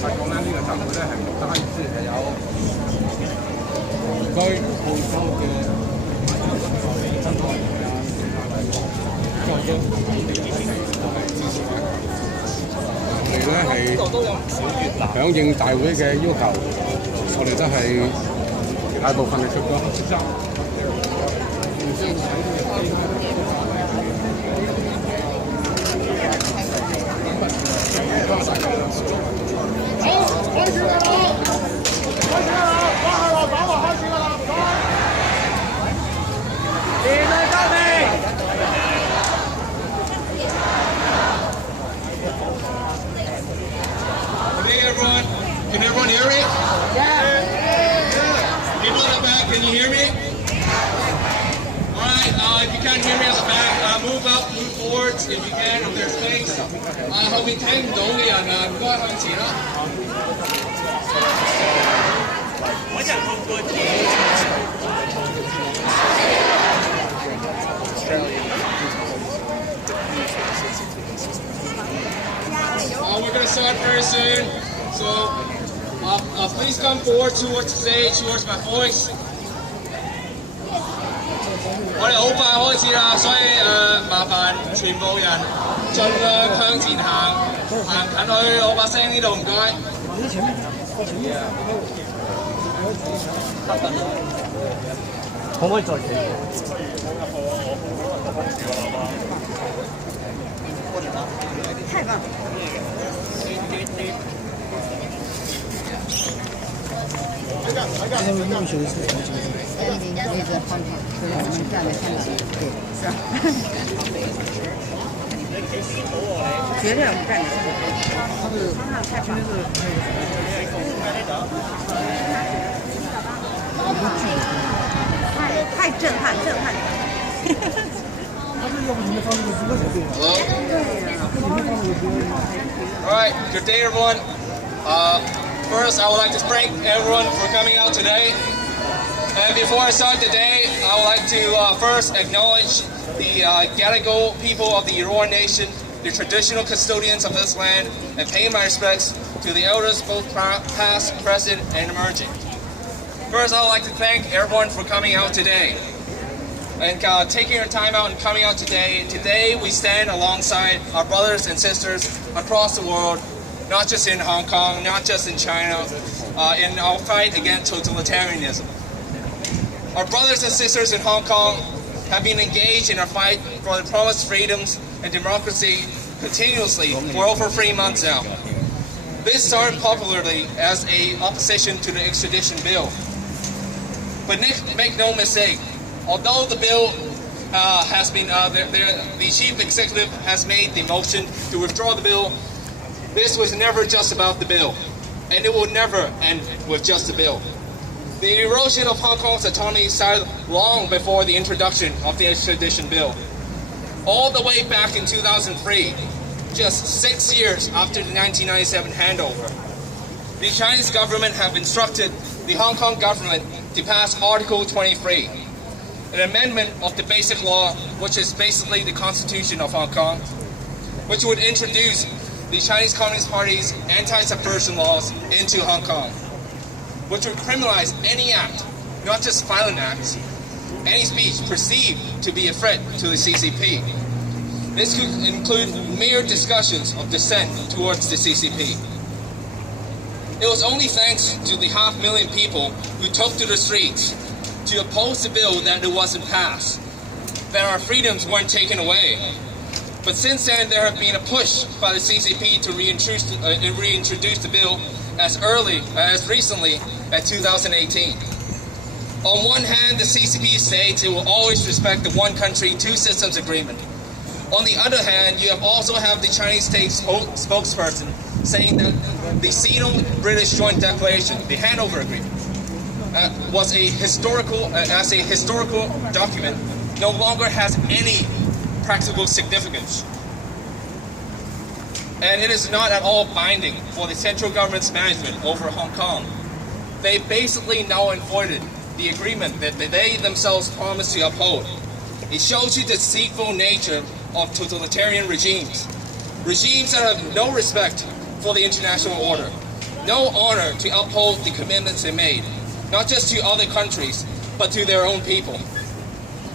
發覺咧，呢個集會咧係唔單止係有居澳洲嘅香港人啊，都係支持嘅。我哋咧係響應大會嘅要求，我哋都係大部分係出咗。好，開始啦！開始啦！打下啦，打埋開始啦！唔該。面對革命。Hey everyone, can everyone hear me? Yeah. People in the back, can you hear me? Alright, if you can't hear me at the back, move up, move forwards if you can, if there's space. 後面聽唔到嘅人唔該向前啦。揾人控個字。We're going to start very soon, so please come forward towards the stage, towards my voice. 我哋好快開始啦，所以麻煩全部人盡量向前行，行近去我把聲呢度，唔該。可唔可以再企？太棒了！绝对不站着，太震撼，震撼！ Alright, good day everyone. First, I would like to thank everyone for coming out today. And before I start the day, I would like to first acknowledge the Gadigal people of the Eora Nation, the traditional custodians of this land, and pay my respects to the elders both past, present, and emerging. First, I would like to thank everyone for coming out today. And taking your time out and coming out today. Today we stand alongside our brothers and sisters across the world, not just in Hong Kong, not just in China, in our fight against totalitarianism. Our brothers and sisters in Hong Kong have been engaged in our fight for the promised freedoms and democracy continuously for over 3 months now. This started popularly as an opposition to the extradition bill. But make no mistake, although the bill has been, the chief executive has made the motion to withdraw the bill, this was never just about the bill, and it will never end with just the bill. The erosion of Hong Kong's autonomy started long before the introduction of the extradition bill. All the way back in 2003, just 6 years after the 1997 handover, the Chinese government have instructed the Hong Kong government to pass Article 23, an amendment of the basic law, which is basically the Constitution of Hong Kong, which would introduce the Chinese Communist Party's anti-subversion laws into Hong Kong, which would criminalize any act, not just violent acts, any speech perceived to be a threat to the CCP. This could include mere discussions of dissent towards the CCP. It was only thanks to the 500,000 people who took to the streets to oppose the bill that it wasn't passed, that our freedoms weren't taken away. But since then, there have been a push by the CCP to reintroduce the bill as recently as 2018. On one hand, the CCP states it will always respect the one country, two systems agreement. On the other hand, you also have the Chinese state spokesperson saying that the Sino-British Joint Declaration, the Hanover Agreement, was a historical document, no longer has any practical significance. And it is not at all binding for the central government's management over Hong Kong. They basically null and voided the agreement that they themselves promised to uphold. It shows you the deceitful nature of totalitarian regimes. Regimes that have no respect for the international order. no honor to uphold the commitments they made, not just to other countries, but to their own people.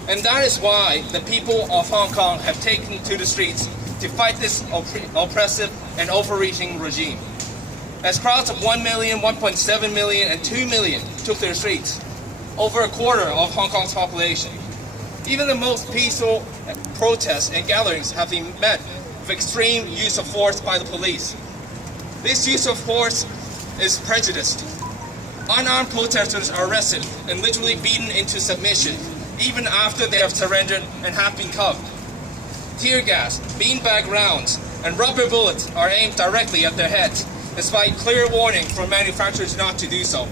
And that is why the people of Hong Kong have taken to the streets to fight this oppressive and overreaching regime. As crowds of 1 million, 1.7 million, and 2 million took their streets, over a quarter of Hong Kong's population. Even the most peaceful protests and gatherings have been met with extreme use of force by the police. This use of force is prejudiced. Unarmed protesters are arrested and literally beaten into submission, even after they have surrendered and have been cuffed. Tear gas, beanbag rounds, and rubber bullets are aimed directly at their heads, despite clear warning from manufacturers not to do so.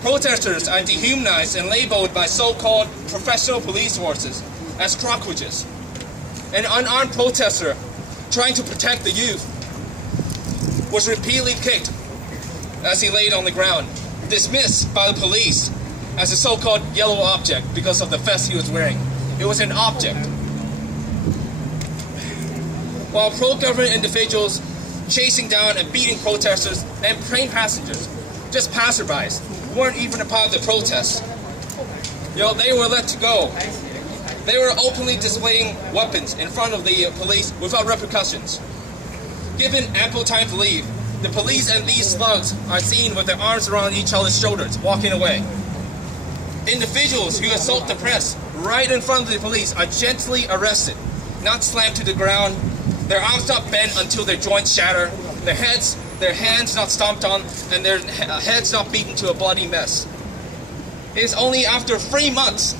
Protesters are dehumanized and labeled by so-called professional police forces as cockroaches. An unarmed protester trying to protect the youth was repeatedly kicked as he laid on the ground, dismissed by the police as a so-called yellow object because of the vest he was wearing. It was an object. While pro-government individuals chasing down and beating protesters and train passengers, just passerbys, weren't even a part of the protests. They were let to go. They were openly displaying weapons in front of the police without repercussions. Given ample time to leave, the police and these slugs are seen with their arms around each other's shoulders, walking away. Individuals who assault the press right in front of the police are gently arrested, not slammed to the ground, their arms not bent until their joints shatter, their hands not stomped on, and their heads not beaten to a bloody mess. It is only after 3 months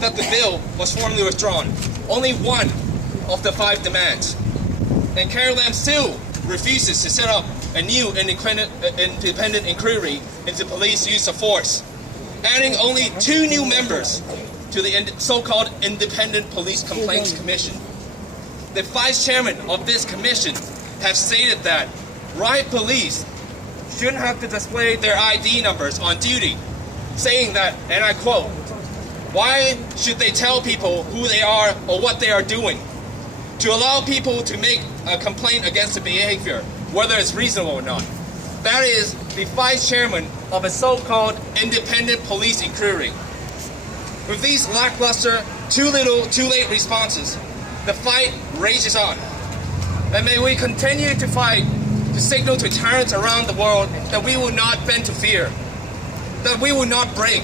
that the bill was formally withdrawn, only one of the 5 demands. And Carrie Lam still refuses to set up a new independent inquiry into police use of force, adding only 2 new members to the so-called Independent Police Complaints Commission. The vice chairman of this commission have stated that riot police shouldn't have to display their ID numbers on duty, saying that, and I quote, "Why should they tell people who they are or what they are doing? To allow people to make a complaint against the behavior, whether it's reasonable or not." That is the vice chairman of a so-called independent police inquiry. With these lackluster, too little, too late responses, the fight rages on. And may we continue to fight to signal to tyrants around the world that we will not bend to fear, that we will not break.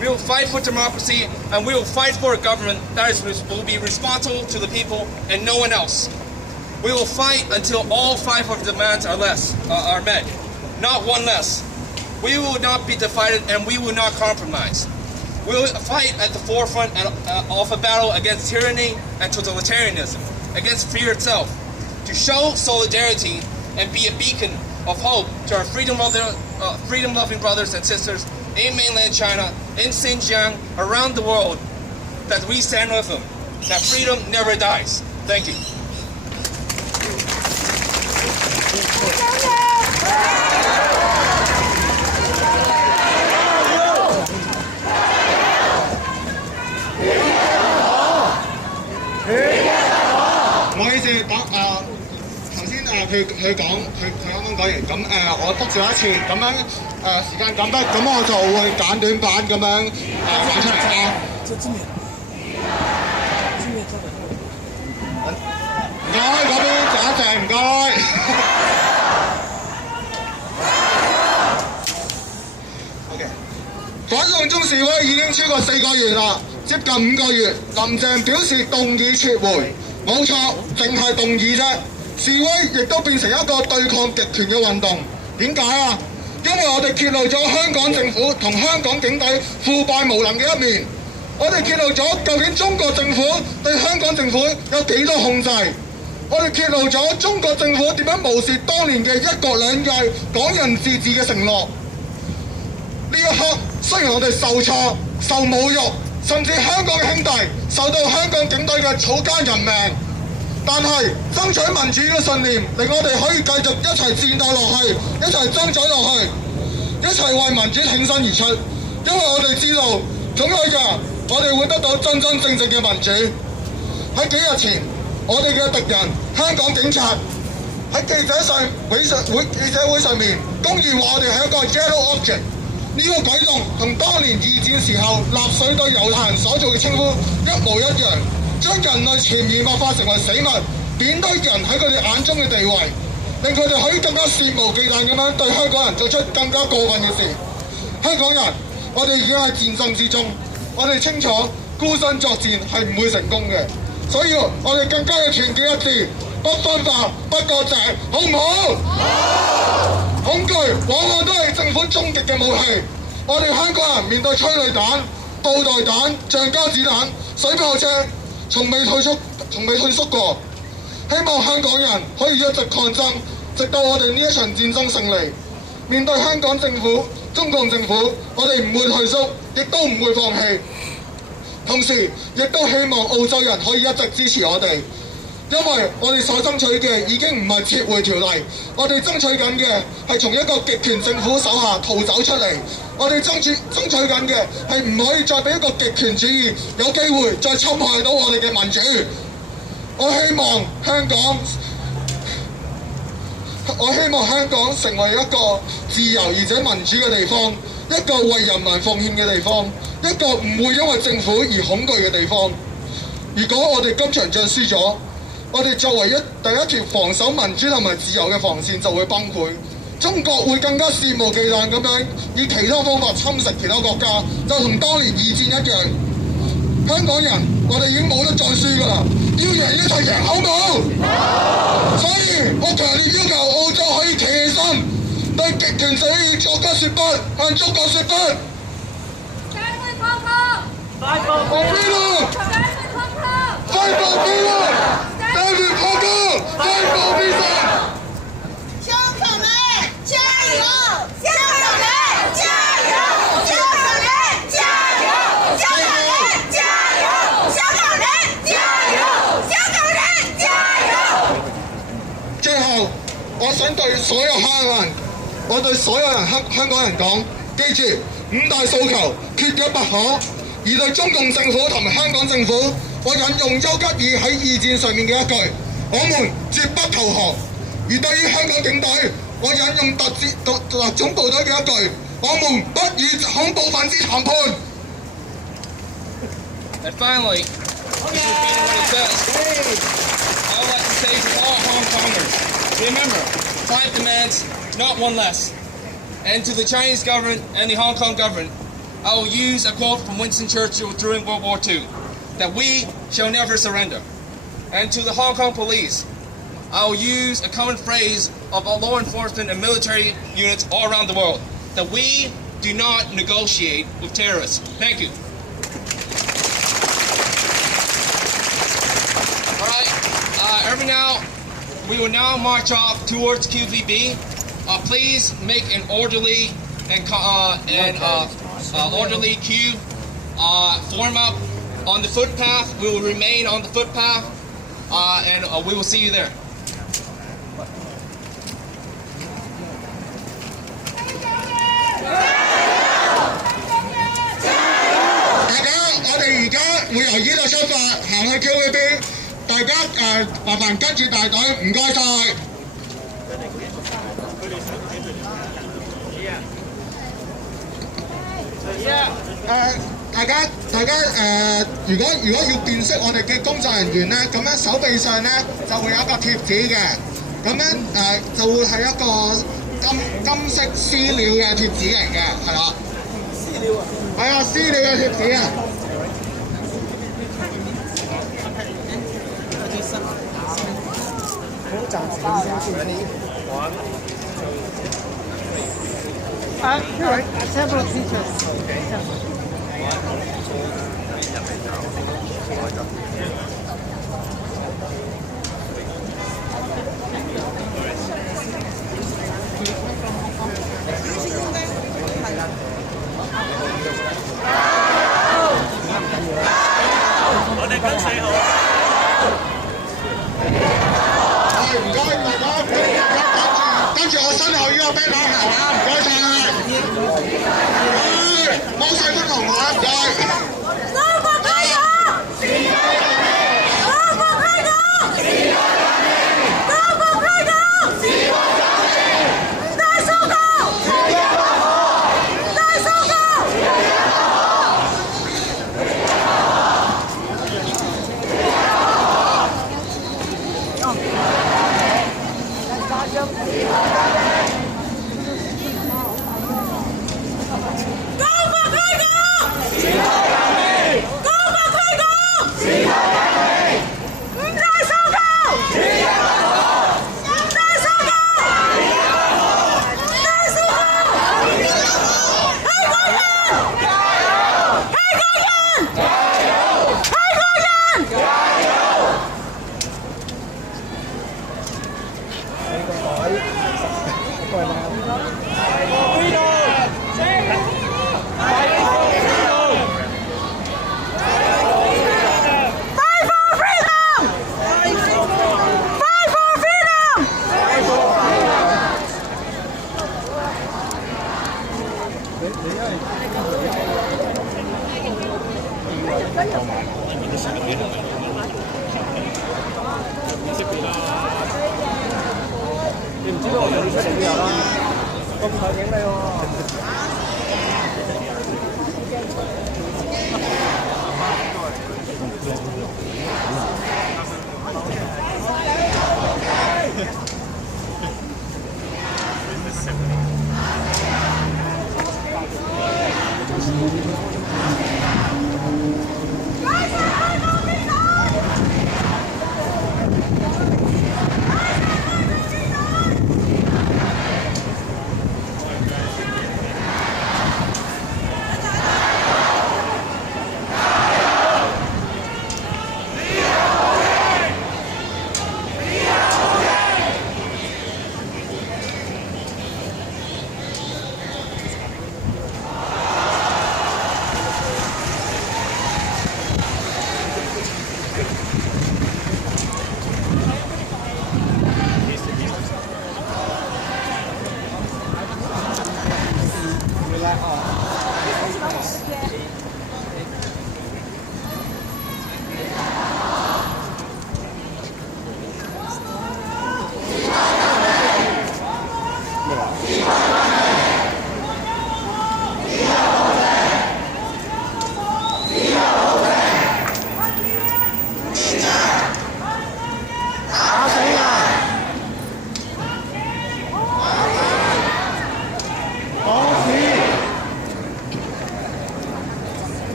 We will fight for democracy, and we will fight for a government that will be responsible to the people and no one else. We will fight until all 5 of the demands are met, not one less. We will not be divided, and we will not compromise. We will fight at the forefront of a battle against tyranny and totalitarianism, against fear itself, to show solidarity and be a beacon of hope to our freedom-loving brothers and sisters in mainland China, in Xinjiang, around the world, that we stand with them, that freedom never dies. Thank you.佢啱啱講完，咁我督咗一次，咁樣時間緊迫，咁我就會簡短版咁樣講出嚟啦。唔該，嗰邊靜一靜，唔該。OK， 反送中示威已經超過4個月啦，接近5個月。林鄭表示動議撤回，冇錯，淨係動議啫。示威亦都變成一個對抗極權嘅運動，點解啊？因為我哋揭露咗香港政府同香港警隊腐敗無能嘅一面，我哋揭露咗究竟中國政府對香港政府有幾多控制，我哋揭露咗中國政府點樣無視當年嘅一國兩制、港人自治嘅承諾。呢一刻，雖然我哋受挫、受侮辱，甚至香港嘅兄弟受到香港警隊嘅草菅人命。但係爭取民主嘅信念，令我哋可以繼續一齊戰鬥落去，一齊爭取落去，一齊為民主挺身而出。因為我哋知道，總有一日我哋會得到真真正正嘅民主。喺幾日前，我哋嘅敵人香港警察喺記者會上面公然話我哋係一個 yellow object。呢個舉動同當年二戰時候納粹對猶太人所做嘅稱呼一模一樣，將人類潛移默化成為死物，貶低人喺佢哋眼中嘅地位，令佢哋可以更加肆無忌憚咁樣對香港人做出更加過分嘅事。香港人，我哋已經喺戰爭之中，我哋清楚孤身作戰係唔會成功嘅，所以我哋更加要團結一致，不分化、不割席，好唔好？好！恐懼往往都係政府終極嘅武器。我哋香港人面對催淚彈、布袋彈、橡膠子彈、水炮車，從未退縮過。希望香港人可以一直抗爭，直到我哋呢一場戰爭勝利。面對香港政府、中共政府，我哋唔會退縮，亦都唔會放棄。同時，亦都希望澳洲人可以一直支持我哋。因為我哋所爭取嘅已經唔係撤回條例，我哋爭取緊嘅係從一個極權政府手下逃走出嚟。我哋爭取緊嘅係唔可以再俾一個極權主義有機會再侵害到我哋嘅民主。我希望香港成為一個自由而且民主嘅地方，一個為人民奉獻嘅地方，一個唔會因為政府而恐懼嘅地方。如果我哋今場仗輸咗，我哋作為第一條防守民主同埋自由嘅防線就會崩潰，中國會更加肆無忌憚咁樣以其他方法侵蝕其他國家，就同當年二戰一樣。香港人，我哋已經冇得再輸㗎啦，要贏一齊贏，好唔好？所以我強烈要求澳洲可以企起身，對極權主義作家說不，向中國說不。Fight for freedom! Fight for freedom! Stand with Congo! Fight for freedom! 香港人加油！香港人加油！香港人加油！香港人加油！香港人加油！香港人加油！最後，我想對所有香港人講，記住5大訴求，缺一不可。而對中共政府同埋香港政府，我引用丘吉爾喺二戰上面嘅一句：我們絕不投降。而對於香港警隊，我引用特種部隊嘅一句：我們不與恐怖分子談判。And finally, just repeating what it says, I would like to say to all Hong Kongers, remember, 5 demands, not one less. And to the Chinese government and the Hong Kong government, I will use a quote from Winston Churchill during World War II, that we shall never surrender. And to the Hong Kong police, I will use a common phrase of all law enforcement and military units all around the world, that we do not negotiate with terrorists. Thank you. All right, we will now march off towards QVB. Please make an orderly orderly queue. Form up on the footpath. We will remain on the footpath, and we will see you there. 我哋而家會由呢度出發，行去 QVB。大家麻煩跟住大隊，唔該晒。大家如果要辨識我哋嘅工作人員咧，咁樣手臂上咧就會有一個貼紙嘅，咁樣就會係一個金色絲料嘅貼紙嚟嘅，係啦。絲料啊？係啊，絲料嘅貼紙啊。好暫時先。Several teachers. 你唔知道我哋出嚟旅遊啦，咁快影你喎！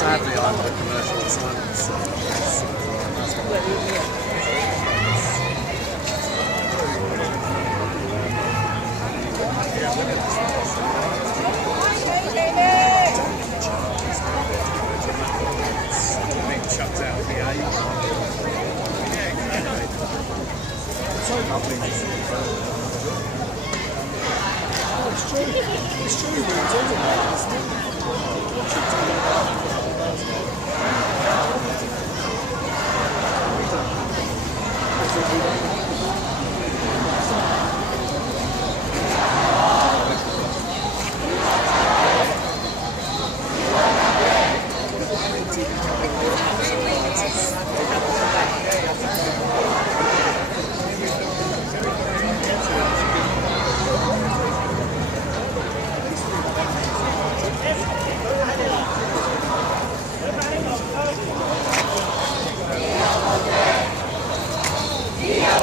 Sadly, I'm on a commercial assignment, so that's what being chucked out of the A. It's so lovely to see. It's true. It's true. We're talking about this. Yeah.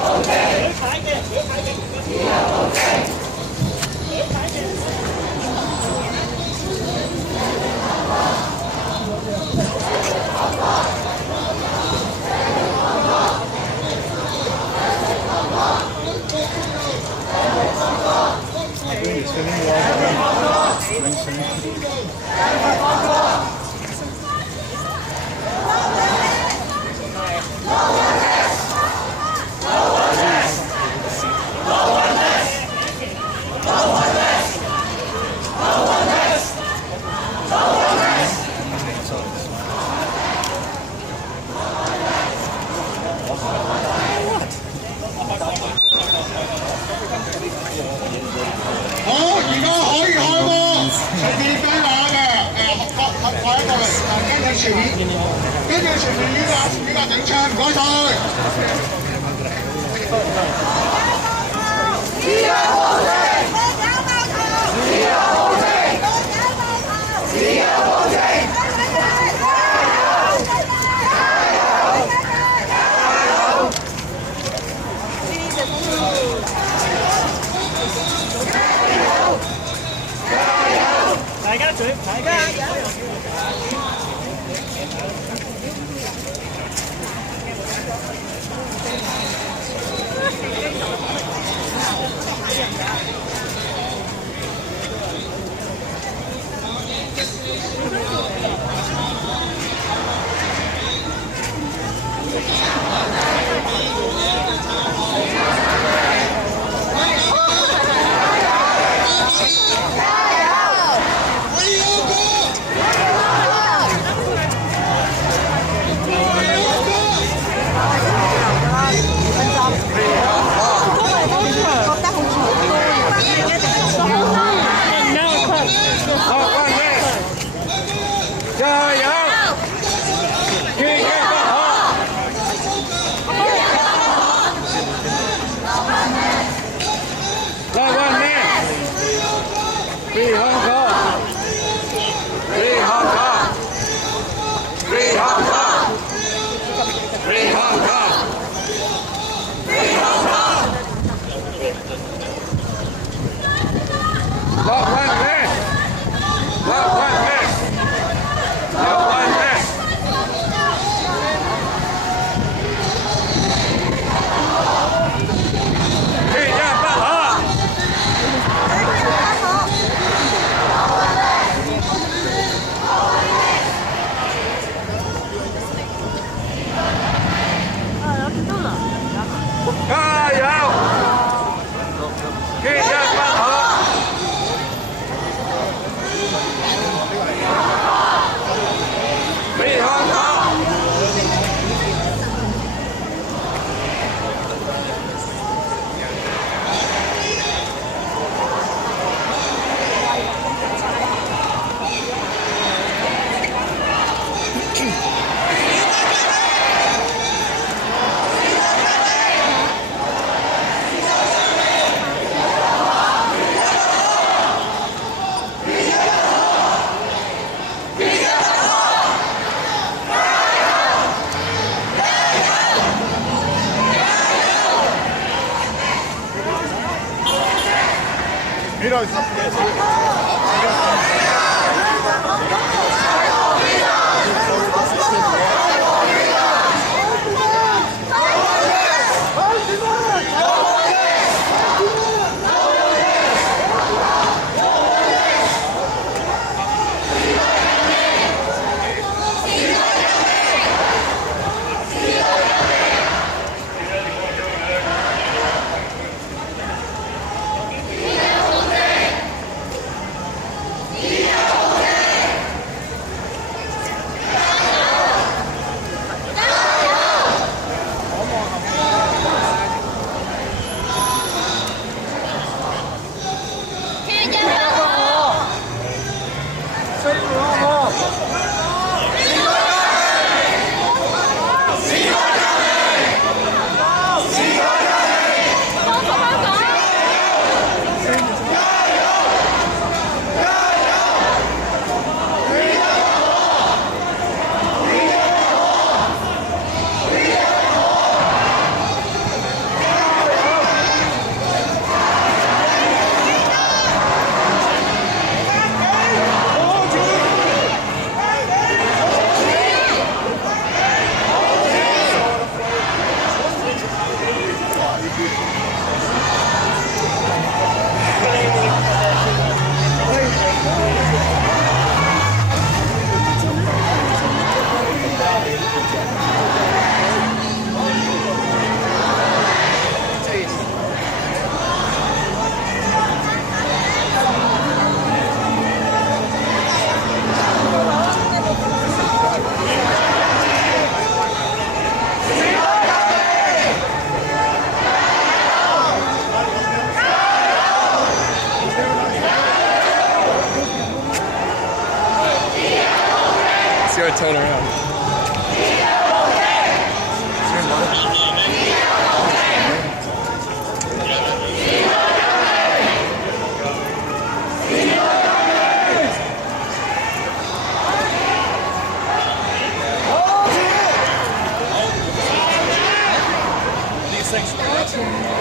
好， turn around. These things.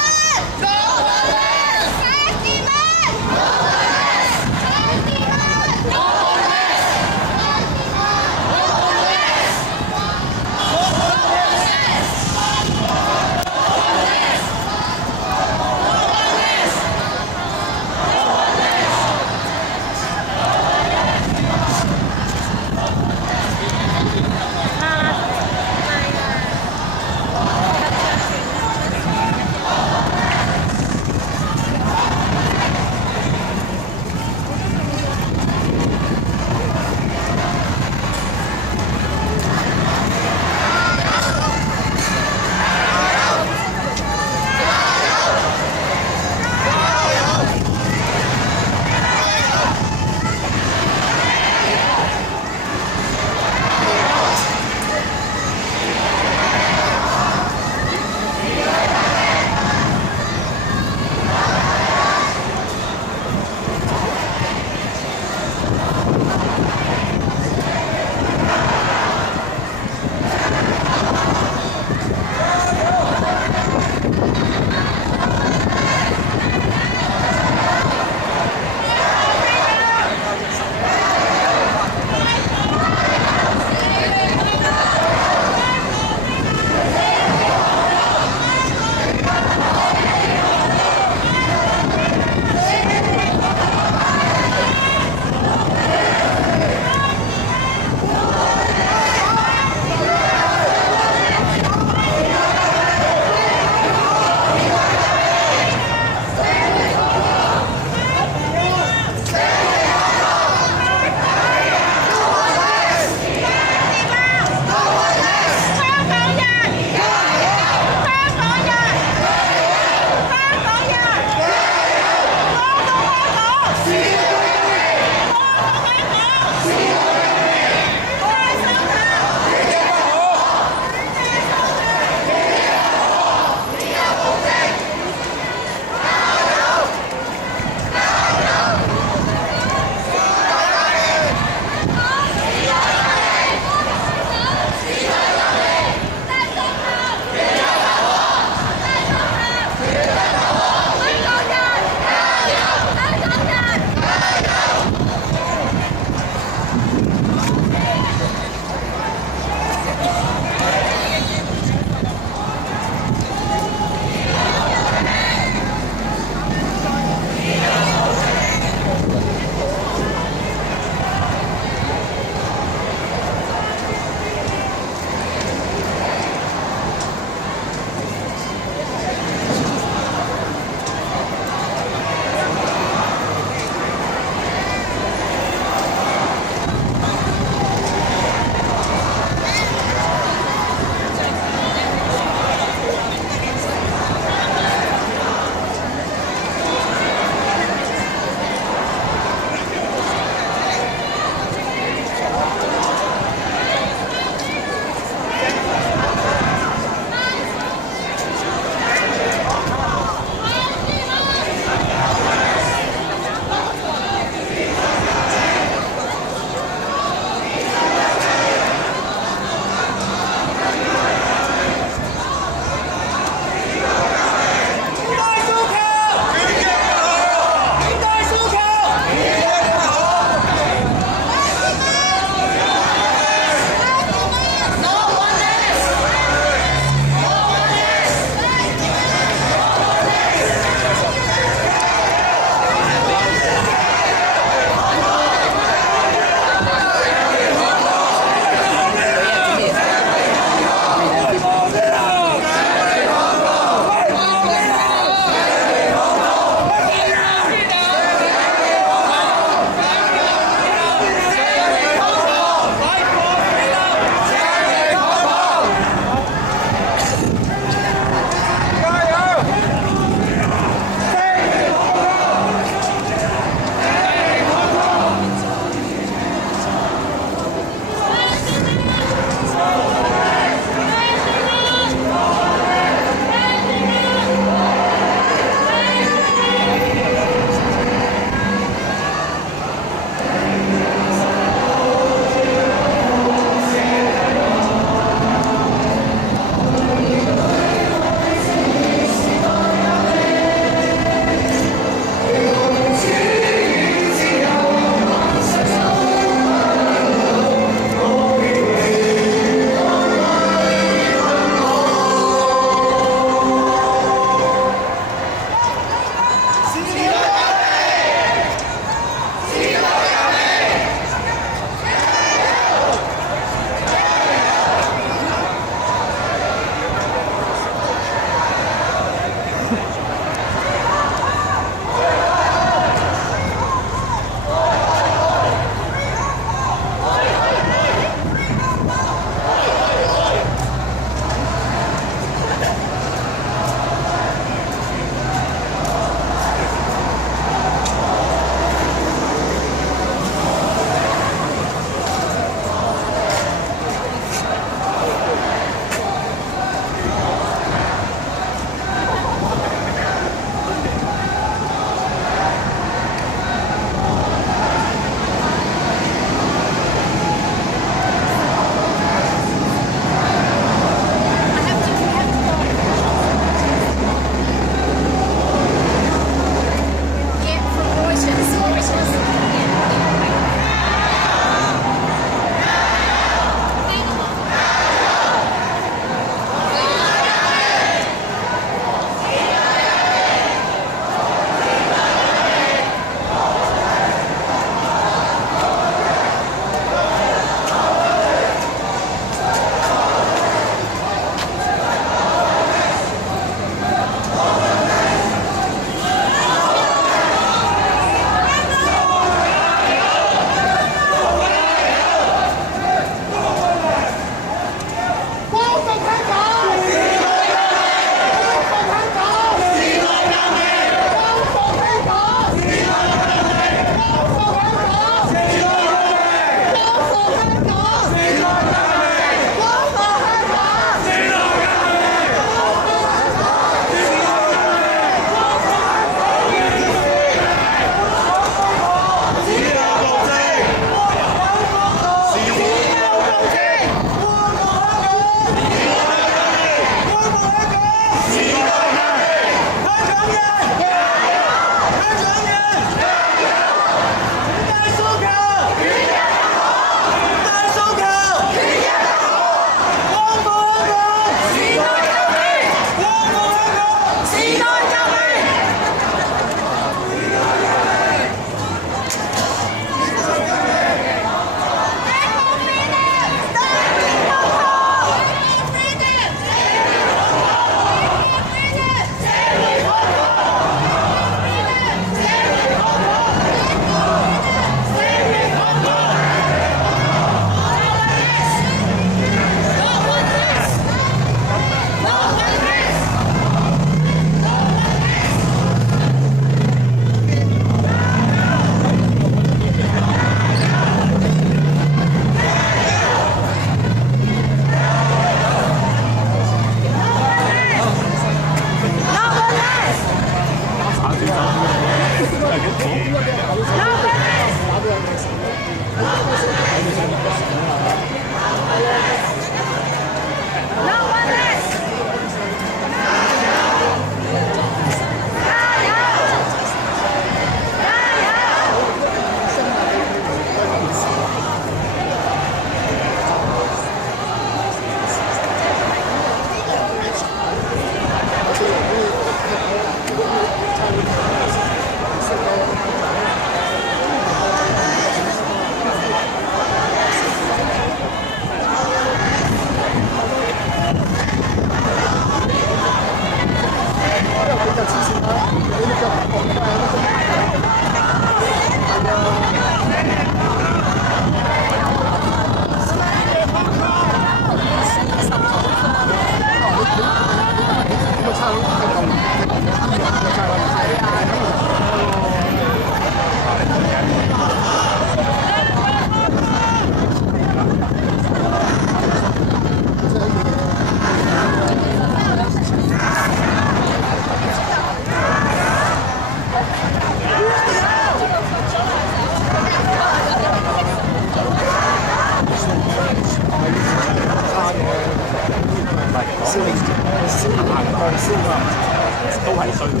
都係衰嘅。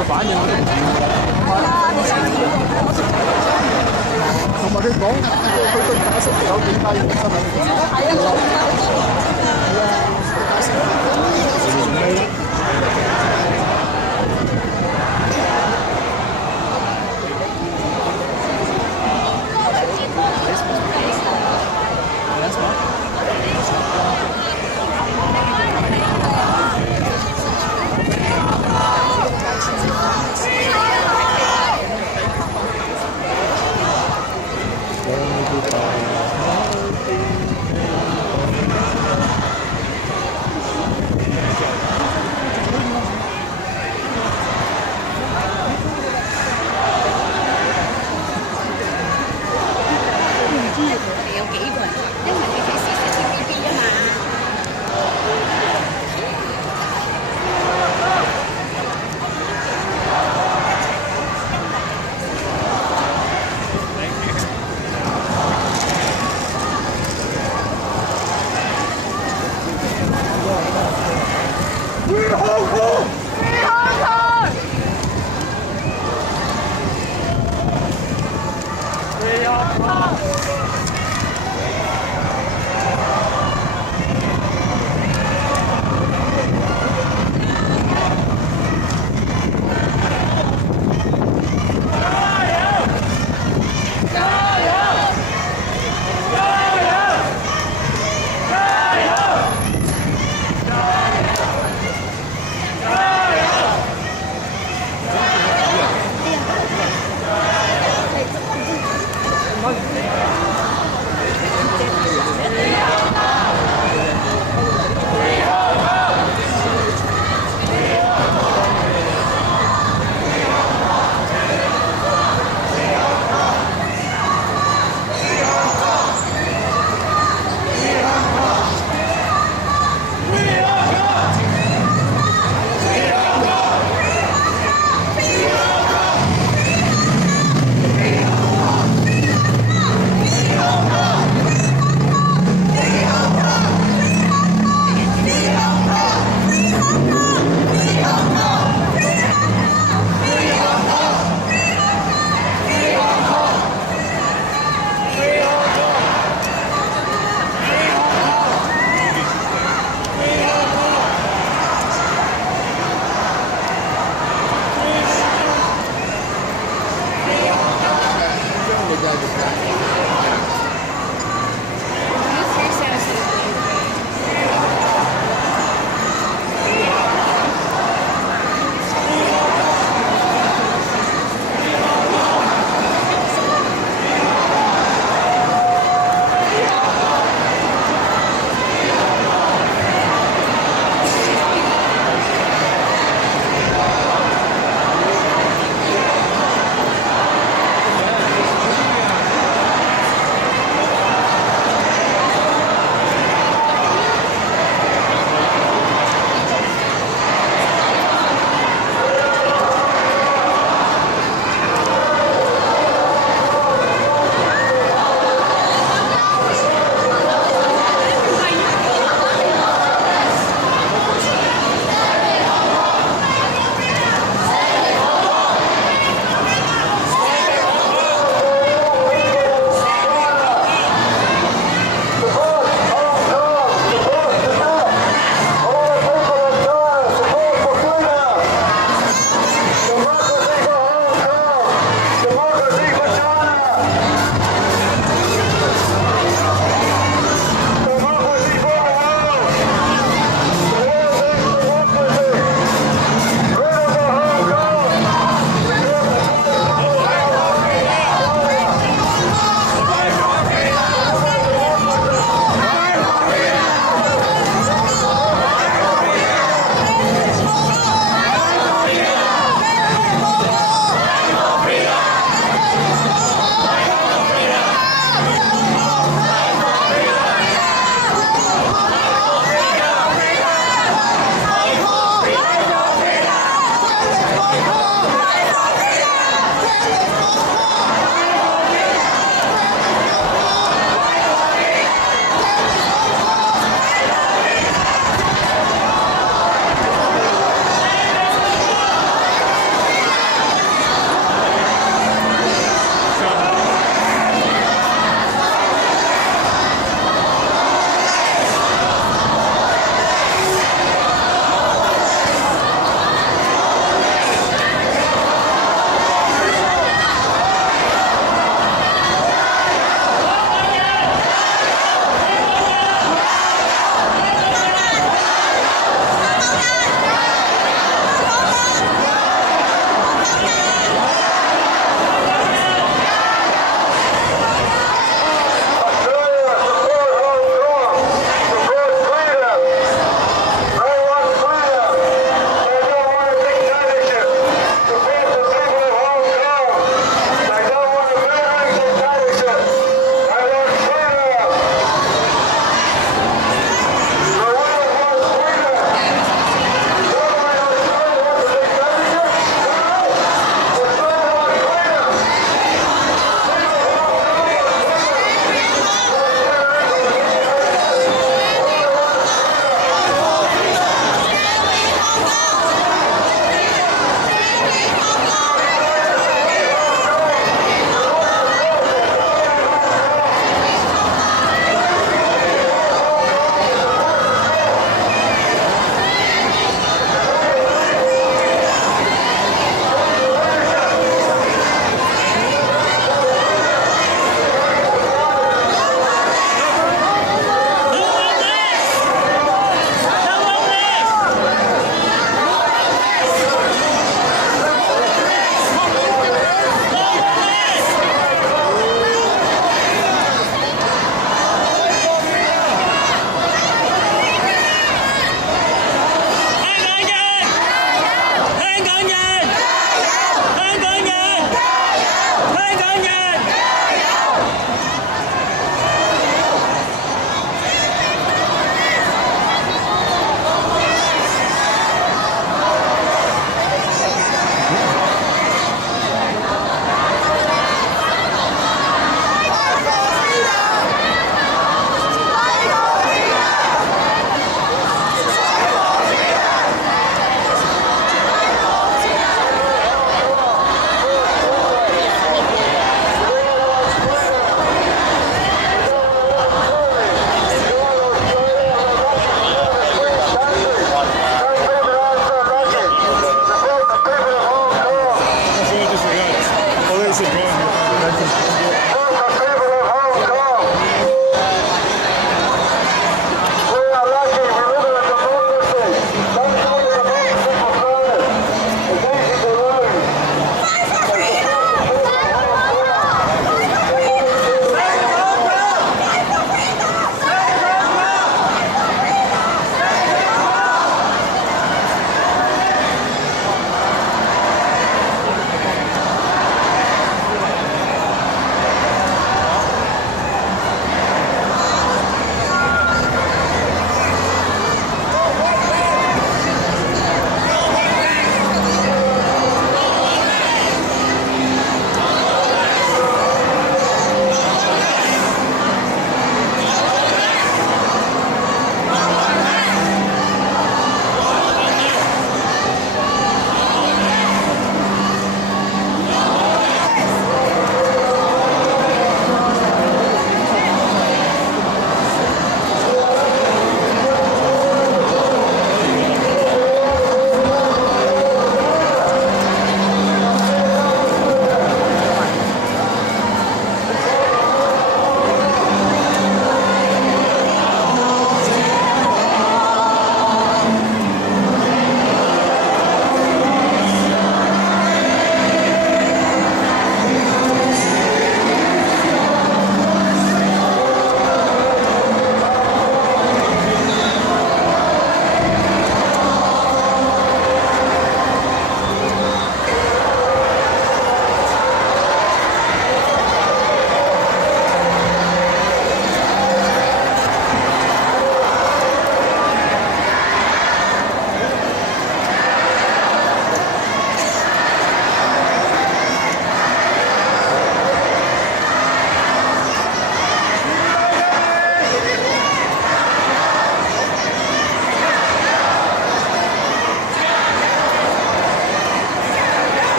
我反應都唔同埋佢講，佢對解釋有幾低嘅新聞。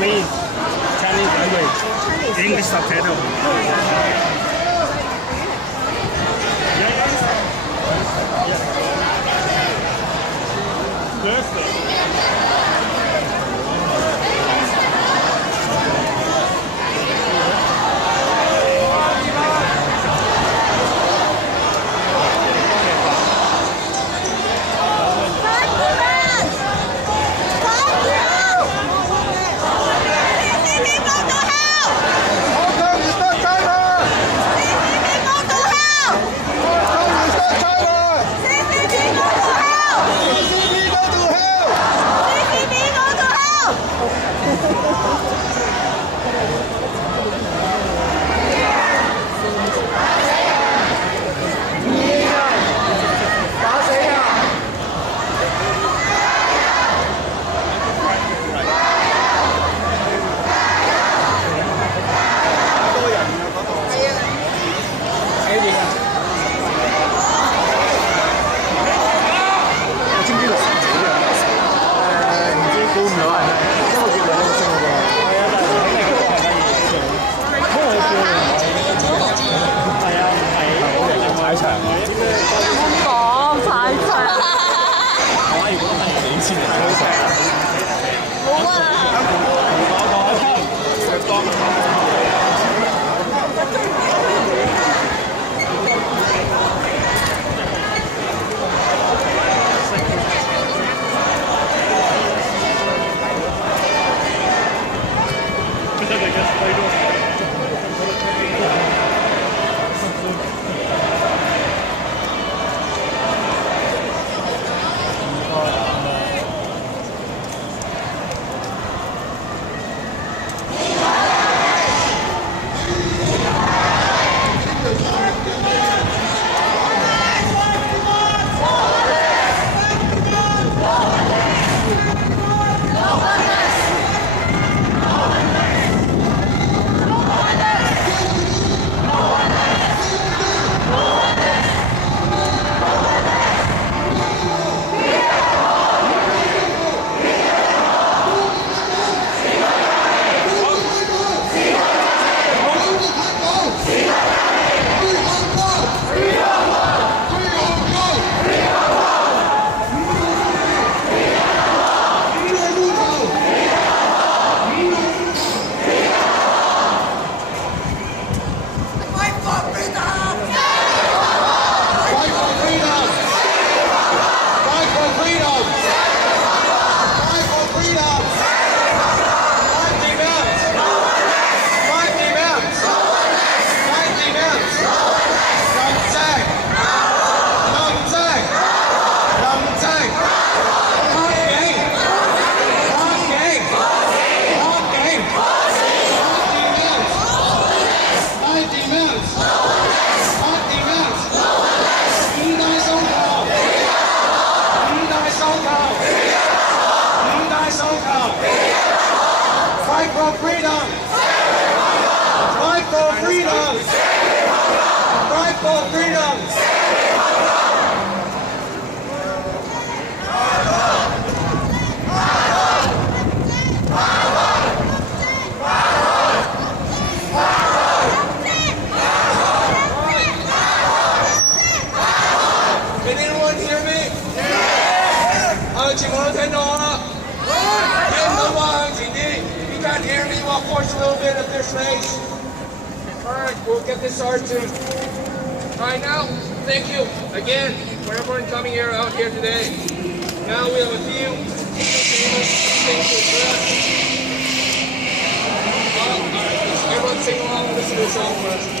Chinese language, English subtitle. Fight for freedom! Fight for freedom! Fight for freedom! get this started soon. All right, now, thank you again for everyone coming out here today. Now we have a few things to address. Everyone sing along and listen to the song first.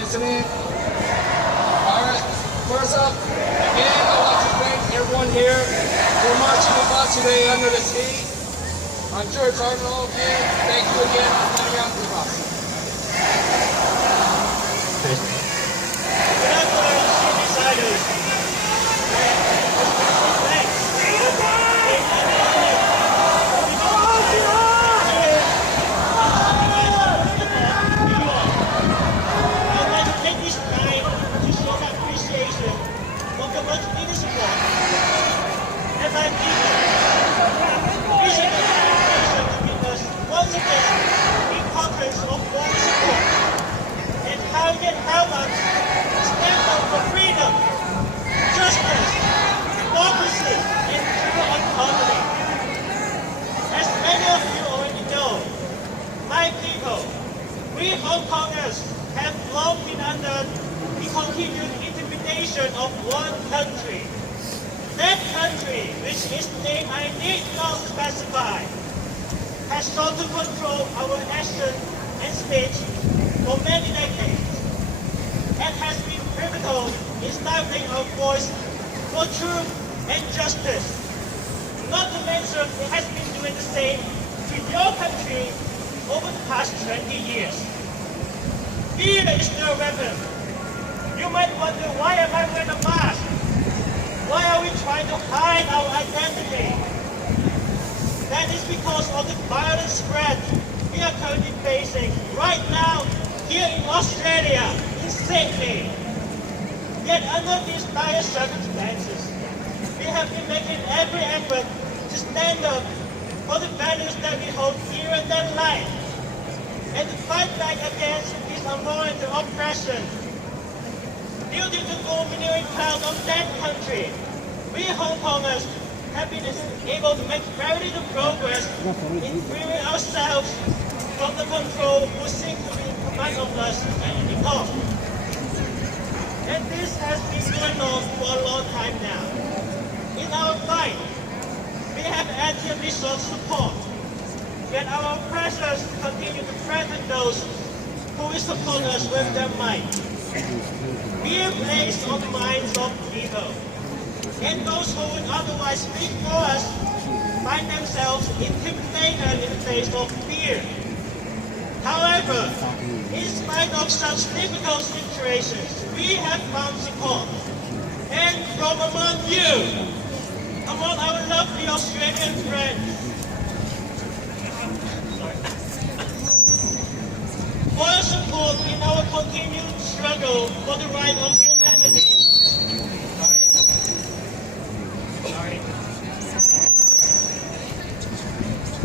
Listening. All right. First up, again, I'd like to thank everyone here for marching with us today under the sea. I'm sure it's hard on all of you. Thank you again for coming out with us. We Hong Kongers have long been under the continued intimidation of one country. That country, which its name I need not specify, has sought to control our action and speech for many decades and has been pivotal in stifling our voice for truth and justice. Not to mention, it has been doing the same to your country over the past 20 years. Fear is their weapon. You might wonder, why am I wearing a mask? Why are we trying to hide our identity? That is because of the violent spread we are currently facing right now here in Australia, in Sydney. Yet under these dire circumstances, we have been making every effort to stand up for the values that we hold dearer than life, and to fight back against this unwarranted oppression. Due to the domineering cloud of that country, we Hong Kongers have been able to make very little progress in freeing ourselves from the control who seem to be in command of us at any cost. And this has been going on for a long time now. In our fight, we have actively sought support, yet our oppressors continue to threaten those who will support us with their might. Fear plays on the minds of people, and those who would otherwise speak for us find themselves intimidated in the face of fear. However, in spite of such difficult situations, we have found support, and from among you, among our lovely Australian friends, for your support in our continued struggle for the right of humanity.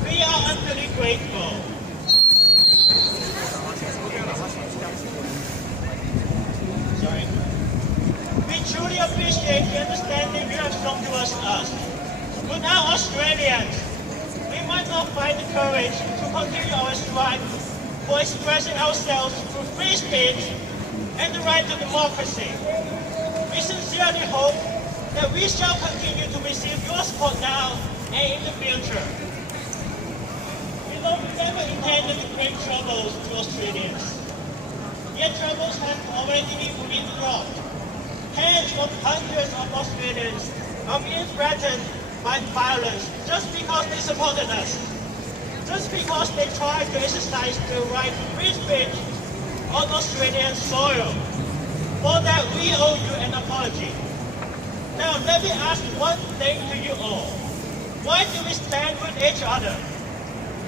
We are utterly grateful. truly appreciate the understanding you have shown towards us. But now Australians, we might not find the courage to continue our strive for expressing ourselves through free speech and the right to democracy. We sincerely hope that we shall continue to receive your support now and in the future. We never intended to bring troubles to Australians. Yet troubles have already been withdrawn. Tens of hundreds of Australians are being threatened by violence just because they supported us. Just because they tried to exercise their right to free speech on Australian soil. For that we owe you an apology. Now let me ask one thing to you all. Why do we stand with each other,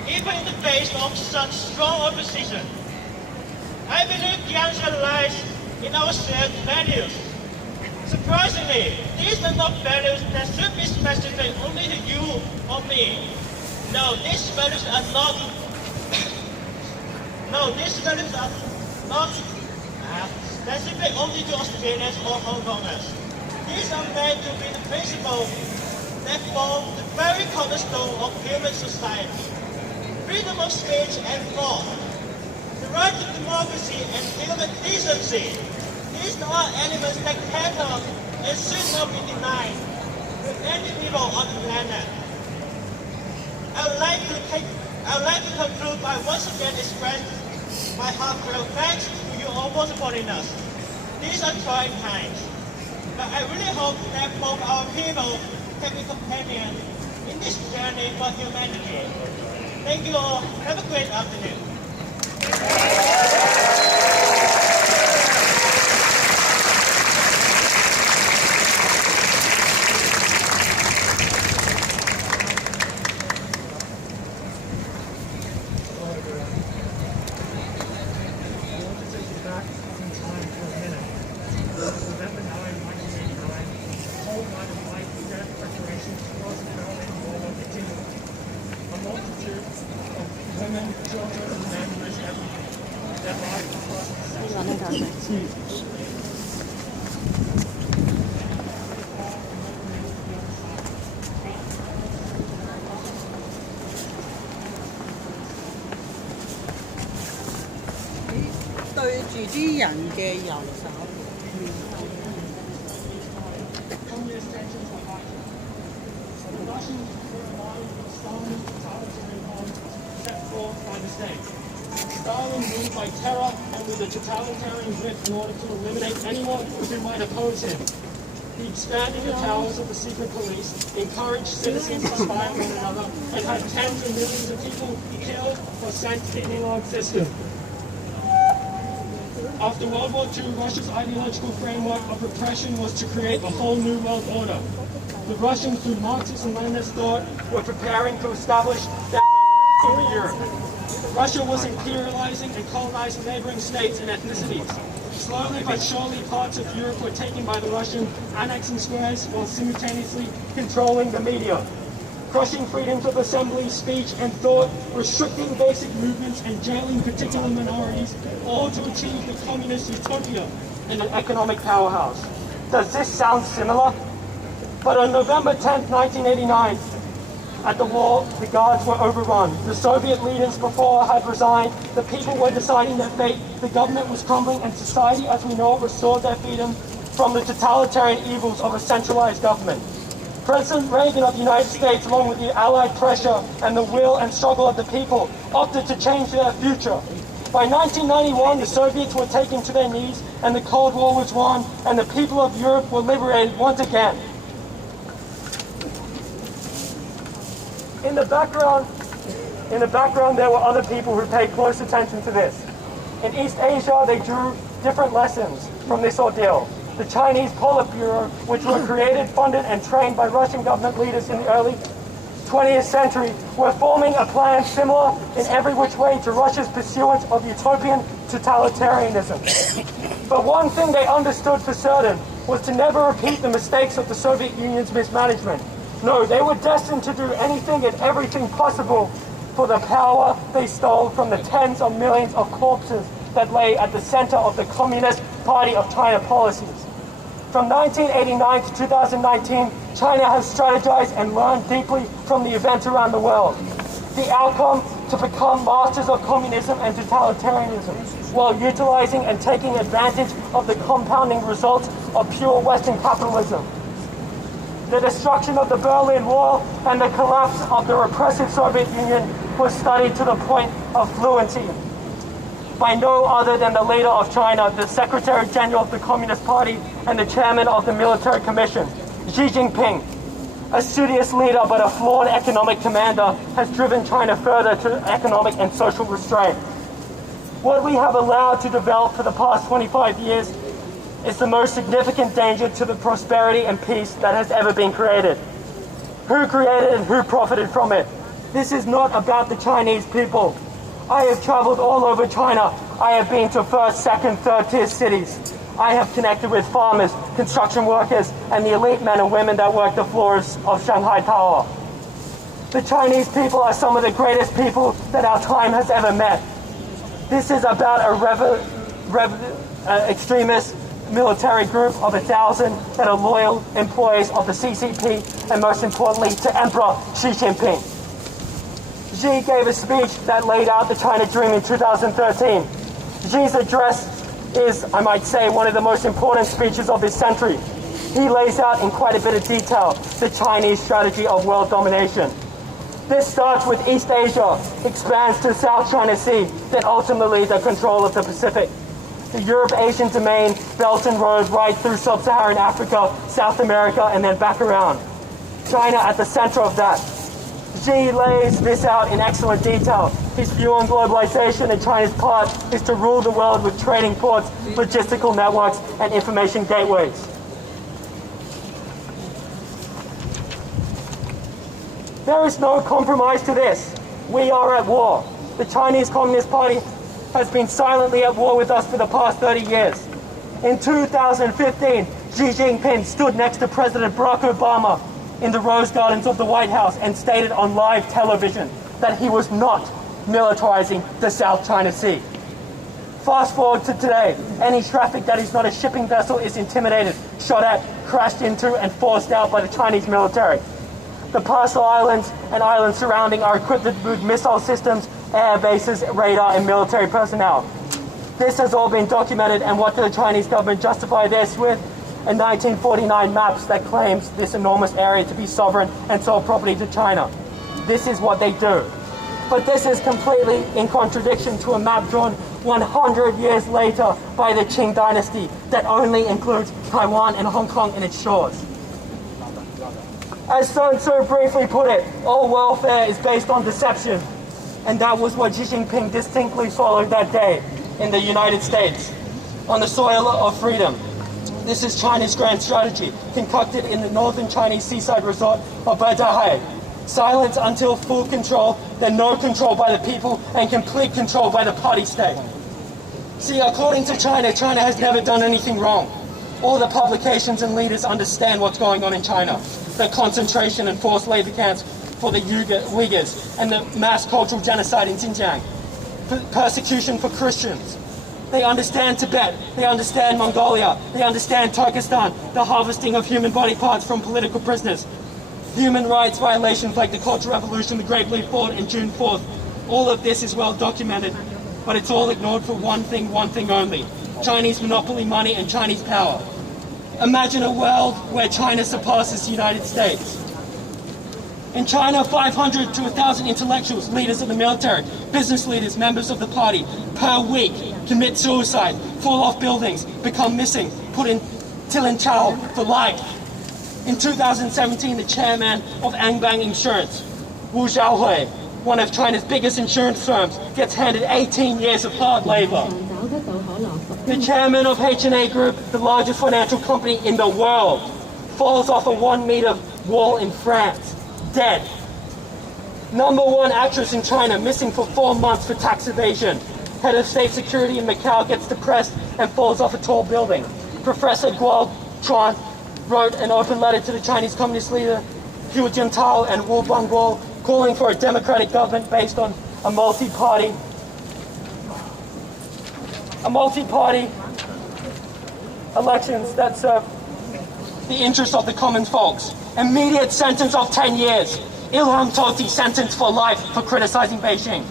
even in the face of such strong opposition? I believe the answer lies in our shared values. Surprisingly, these are not values that should be specific only to you or me. No, these values are not specific only to Australians or Hong Kongers. These are meant to be the principles that form the very cornerstone of human society. Freedom of speech and thought, the right to democracy and human decency. These are elements that cannot and should not be denied to any people on the planet. I would like to conclude by once again expressing my heartfelt thanks to you all for supporting us. These are trying times, but I really hope that both our people can be companions in this journey for humanity. Thank you all. Have a great afternoon. 對住啲人嘅右手。Stalin ruled by terror and with a totalitarian grip in order to eliminate anyone who might oppose him. He expanded the powers of the secret police, encouraged citizens to spy on one another, and had tens of millions of people killed or sent to the gulag system. After World War II, Russia's ideological framework of repression was to create a whole new world order. The Russians, through Marxist and Leninist thought, were preparing to establish their government over Europe. Russia was imperializing and colonizing neighboring states and ethnicities. Slowly but surely, parts of Europe were taken by the Russians, annexing squares while simultaneously controlling the media, crushing freedoms of assembly, speech, and thought, restricting basic movements, and jailing particular minorities, all to achieve the communist utopia and an economic powerhouse. Does this sound similar? But on November 10, 1989, at the wall, the guards were overrun. The Soviet leaders before had resigned. The people were deciding their fate. The government was crumbling, and society, as we know it, restored their freedom from the totalitarian evils of a centralized government. President Reagan of the United States, along with the Allied pressure and the will and struggle of the people, opted to change their future. By 1991, the Soviets were taken to their knees, and the Cold War was won, and the people of Europe were liberated once again. In the background, there were other people who paid close attention to this. In East Asia, they drew different lessons from this ordeal. The Chinese Politburo, which were created, funded, and trained by Russian government leaders in the early 20th century, were forming a plan similar in every which way to Russia's pursuance of utopian totalitarianism. But one thing they understood for certain was to never repeat the mistakes of the Soviet Union's mismanagement. No, they were destined to do anything and everything possible for the power they stole from the tens of millions of corpses that lay at the center of the Communist Party of China policies. From 1989 to 2019, China has strategized and learned deeply from the events around the world. The outcome, to become masters of communism and totalitarianism, while utilizing and taking advantage of the compounding results of pure Western capitalism. The destruction of the Berlin Wall and the collapse of the repressive Soviet Union was studied to the point of fluency by no other than the leader of China, the Secretary General of the Communist Party, and the Chairman of the Military Commission, Xi Jinping. A studious leader but a flawed economic commander has driven China further to economic and social restraint. What we have allowed to develop for the past 25 years is the most significant danger to the prosperity and peace that has ever been created. Who created and who profited from it? This is not about the Chinese people. I have traveled all over China. I have been to first, second, third tier cities. I have connected with farmers, construction workers, and the elite men and women that work the floors of Shanghai Tower. The Chinese people are some of the greatest people that our time has ever met. This is about a extremist military group of 1,000 that are loyal employees of the CCP and most importantly to Emperor Xi Jinping. Xi gave a speech that laid out the China Dream in 2013. Xi's address is, I might say, one of the most important speeches of this century. He lays out in quite a bit of detail the Chinese strategy of world domination. This starts with East Asia, expands to South China Sea, then ultimately the control of the Pacific. The Europe-Asian domain, Belt and Road, right through sub-Saharan Africa, South America, and then back around. China at the center of that. Xi lays this out in excellent detail. His view on globalization and China's part is to rule the world with trading ports, logistical networks, and information gateways. There is no compromise to this. We are at war. The Chinese Communist Party has been silently at war with us for the past 30 years. In 2015, Xi Jinping stood next to President Barack Obama in the Rose Gardens of the White House and stated on live television that he was not militarizing the South China Sea. Fast forward to today, any traffic that is not a shipping vessel is intimidated, shot at, crashed into, and forced out by the Chinese military. The Parcel Islands and islands surrounding are equipped with missile systems, air bases, radar, and military personnel. This has all been documented, and what did the Chinese government justify this with? A 1949 maps that claims this enormous area to be sovereign and sole property to China. This is what they do. But this is completely in contradiction to a map drawn 100 years later by the Qing dynasty that only includes Taiwan and Hong Kong in its shores. As Sun Tzu briefly put it, all welfare is based on deception. And that was what Xi Jinping distinctly followed that day in the United States, on the soil of freedom. This is China's grand strategy, concocted in the northern Chinese seaside resort of Beidaihe. Silence until full control, then no control by the people, and complete control by the party state. See, according to China, China has never done anything wrong. All the publications and leaders understand what's going on in China. The concentration and forced labor camps for the Uyghurs and the mass cultural genocide in Xinjiang. Persecution for Christians. They understand Tibet, they understand Mongolia, they understand Turkestan, the harvesting of human body parts from political prisoners. Human rights violations like the Cultural Revolution, the Great Leap Forward, and June 4th. All of this is well documented, but it's all ignored for one thing only. Chinese monopoly money and Chinese power. Imagine a world where China surpasses the United States. In China, 500 to 1,000 intellectuals, leaders of the military, business leaders, members of the party, per week commit suicide, fall off buildings, become missing, put in Tilin Chow for life. In 2017, the chairman of Angbang Insurance, Wu Xiaohui, one of China's biggest insurance firms, gets handed 18 years of hard labor. The chairman of H&A Group, the largest financial company in the world, falls off a 1-meter wall in France, dead. #1 actress in China, missing for 4 months for tax evasion. Head of state security in Macau gets depressed and falls off a tall building. Professor Guo Chuan wrote an open letter to the Chinese Communist leader Hu Jintao and Wu Bangguo, calling for a democratic government based on a multi-party elections that serve the interests of the common folks. Immediate sentence of 10 years. Ilham Tohti sentenced for life for criticizing Beijing.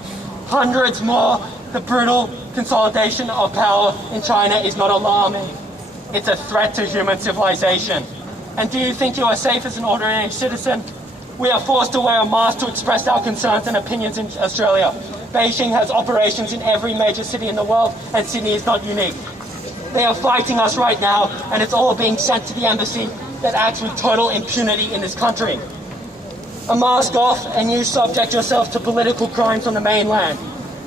Hundreds more. The brutal consolidation of power in China is not alarming. It's a threat to human civilization. And do you think you are safe as an ordinary citizen? We are forced to wear a mask to express our concerns and opinions in Australia. Beijing has operations in every major city in the world, and Sydney is not unique. They are fighting us right now, and it's all being sent to the embassy that acts with total impunity in this country. A mask off, and you subject yourself to political crimes on the mainland.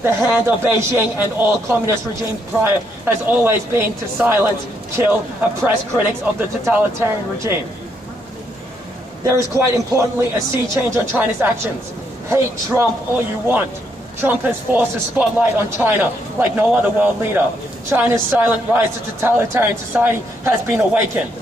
The hand of Beijing and all communist regimes prior has always been to silence, kill, oppress critics of the totalitarian regime. There is quite importantly a sea change on China's actions. Hate Trump all you want. Trump has forced a spotlight on China like no other world leader. China's silent rise to totalitarian society has been awakened.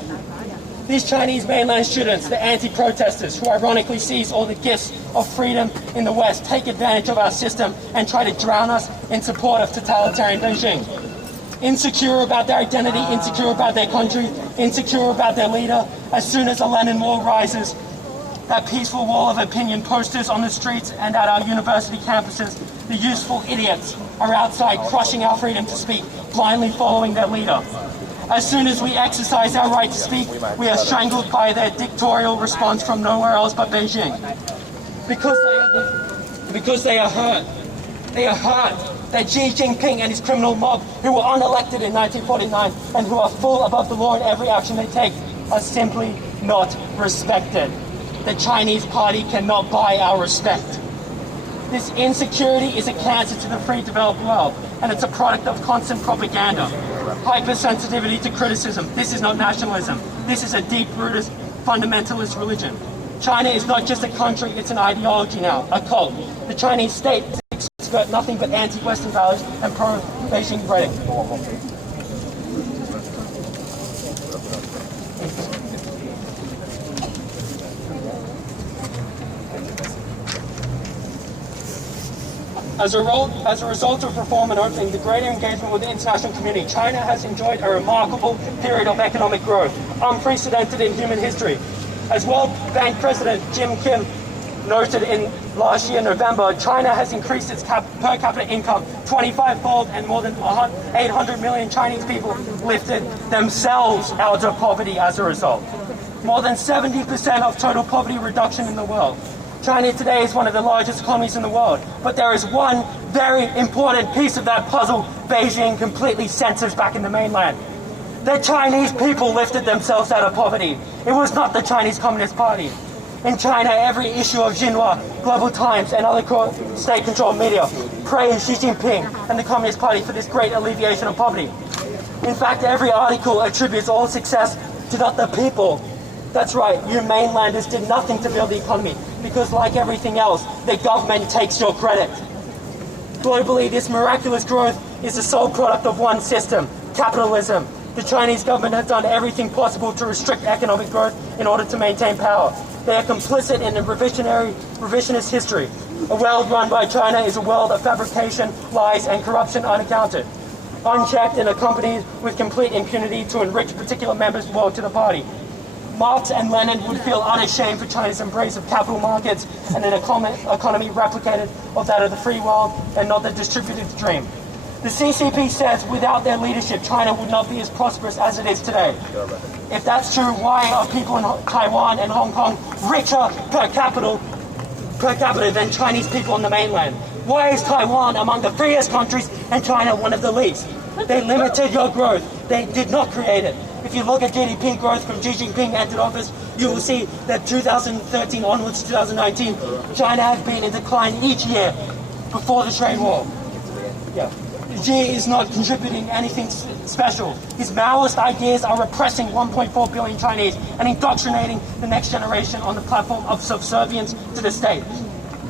These Chinese mainland students, the anti-protesters who ironically seize all the gifts of freedom in the West, take advantage of our system and try to drown us in support of totalitarian Beijing. Insecure about their identity, insecure about their country, insecure about their leader, as soon as the Lenin Wall rises, that peaceful wall of opinion posters on the streets and at our university campuses, the useful idiots are outside crushing our freedom to speak, blindly following their leader. As soon as we exercise our right to speak, we are strangled by their dictatorial response from nowhere else but Beijing. Because they are hurt. They are hurt that Xi Jinping and his criminal mob, who were unelected in 1949 and who are full above the law in every action they take, are simply not respected. The Chinese party cannot buy our respect. This insecurity is a cancer to the free developed world, and it's a product of constant propaganda. Hypersensitivity to criticism. This is not nationalism. This is a deep-rooted fundamentalist religion. China is not just a country, it's an ideology now, a cult. The Chinese state is expert nothing but anti-Western values and pro-Beijing rhetoric. As a result of reform and opening, the greater engagement with the international community, China has enjoyed a remarkable period of economic growth, unprecedented in human history. As World Bank President Jim Kim noted in last year, November, China has increased its per capita income 25-fold, and more than 800 million Chinese people lifted themselves out of poverty as a result. More than 70% of total poverty reduction in the world. China today is one of the largest economies in the world, but there is one very important piece of that puzzle Beijing completely censors back in the mainland. The Chinese people lifted themselves out of poverty. It was not the Chinese Communist Party. In China, every issue of Xinhua, Global Times, and other state-controlled media praise Xi Jinping and the Communist Party for this great alleviation of poverty. In fact, every article attributes all success to not the people. That's right, you mainlanders did nothing to build the economy, because like everything else, the government takes your credit. Globally, this miraculous growth is the sole product of one system, capitalism. The Chinese government has done everything possible to restrict economic growth in order to maintain power. They are complicit in a revisionist history. A world run by China is a world of fabrication, lies, and corruption unaccounted, unchecked and accompanied with complete impunity to enrich particular members belong to the party. Marx and Lenin would feel unashamed for China's embrace of capital markets and an economy replicated of that of the free world and not the distributed dream. The CCP says without their leadership, China would not be as prosperous as it is today. If that's true, why are people in Taiwan and Hong Kong richer per capita than Chinese people on the mainland? Why is Taiwan among the freest countries and China one of the least? They limited your growth. They did not create it. If you look at GDP growth from Xi Jinping entered office, you will see that 2013 onwards to 2019, China has been in decline each year before the trade war. Yeah. Xi is not contributing anything special. His Maoist ideas are repressing 1.4 billion Chinese and indoctrinating the next generation on the platform of subservience to the state.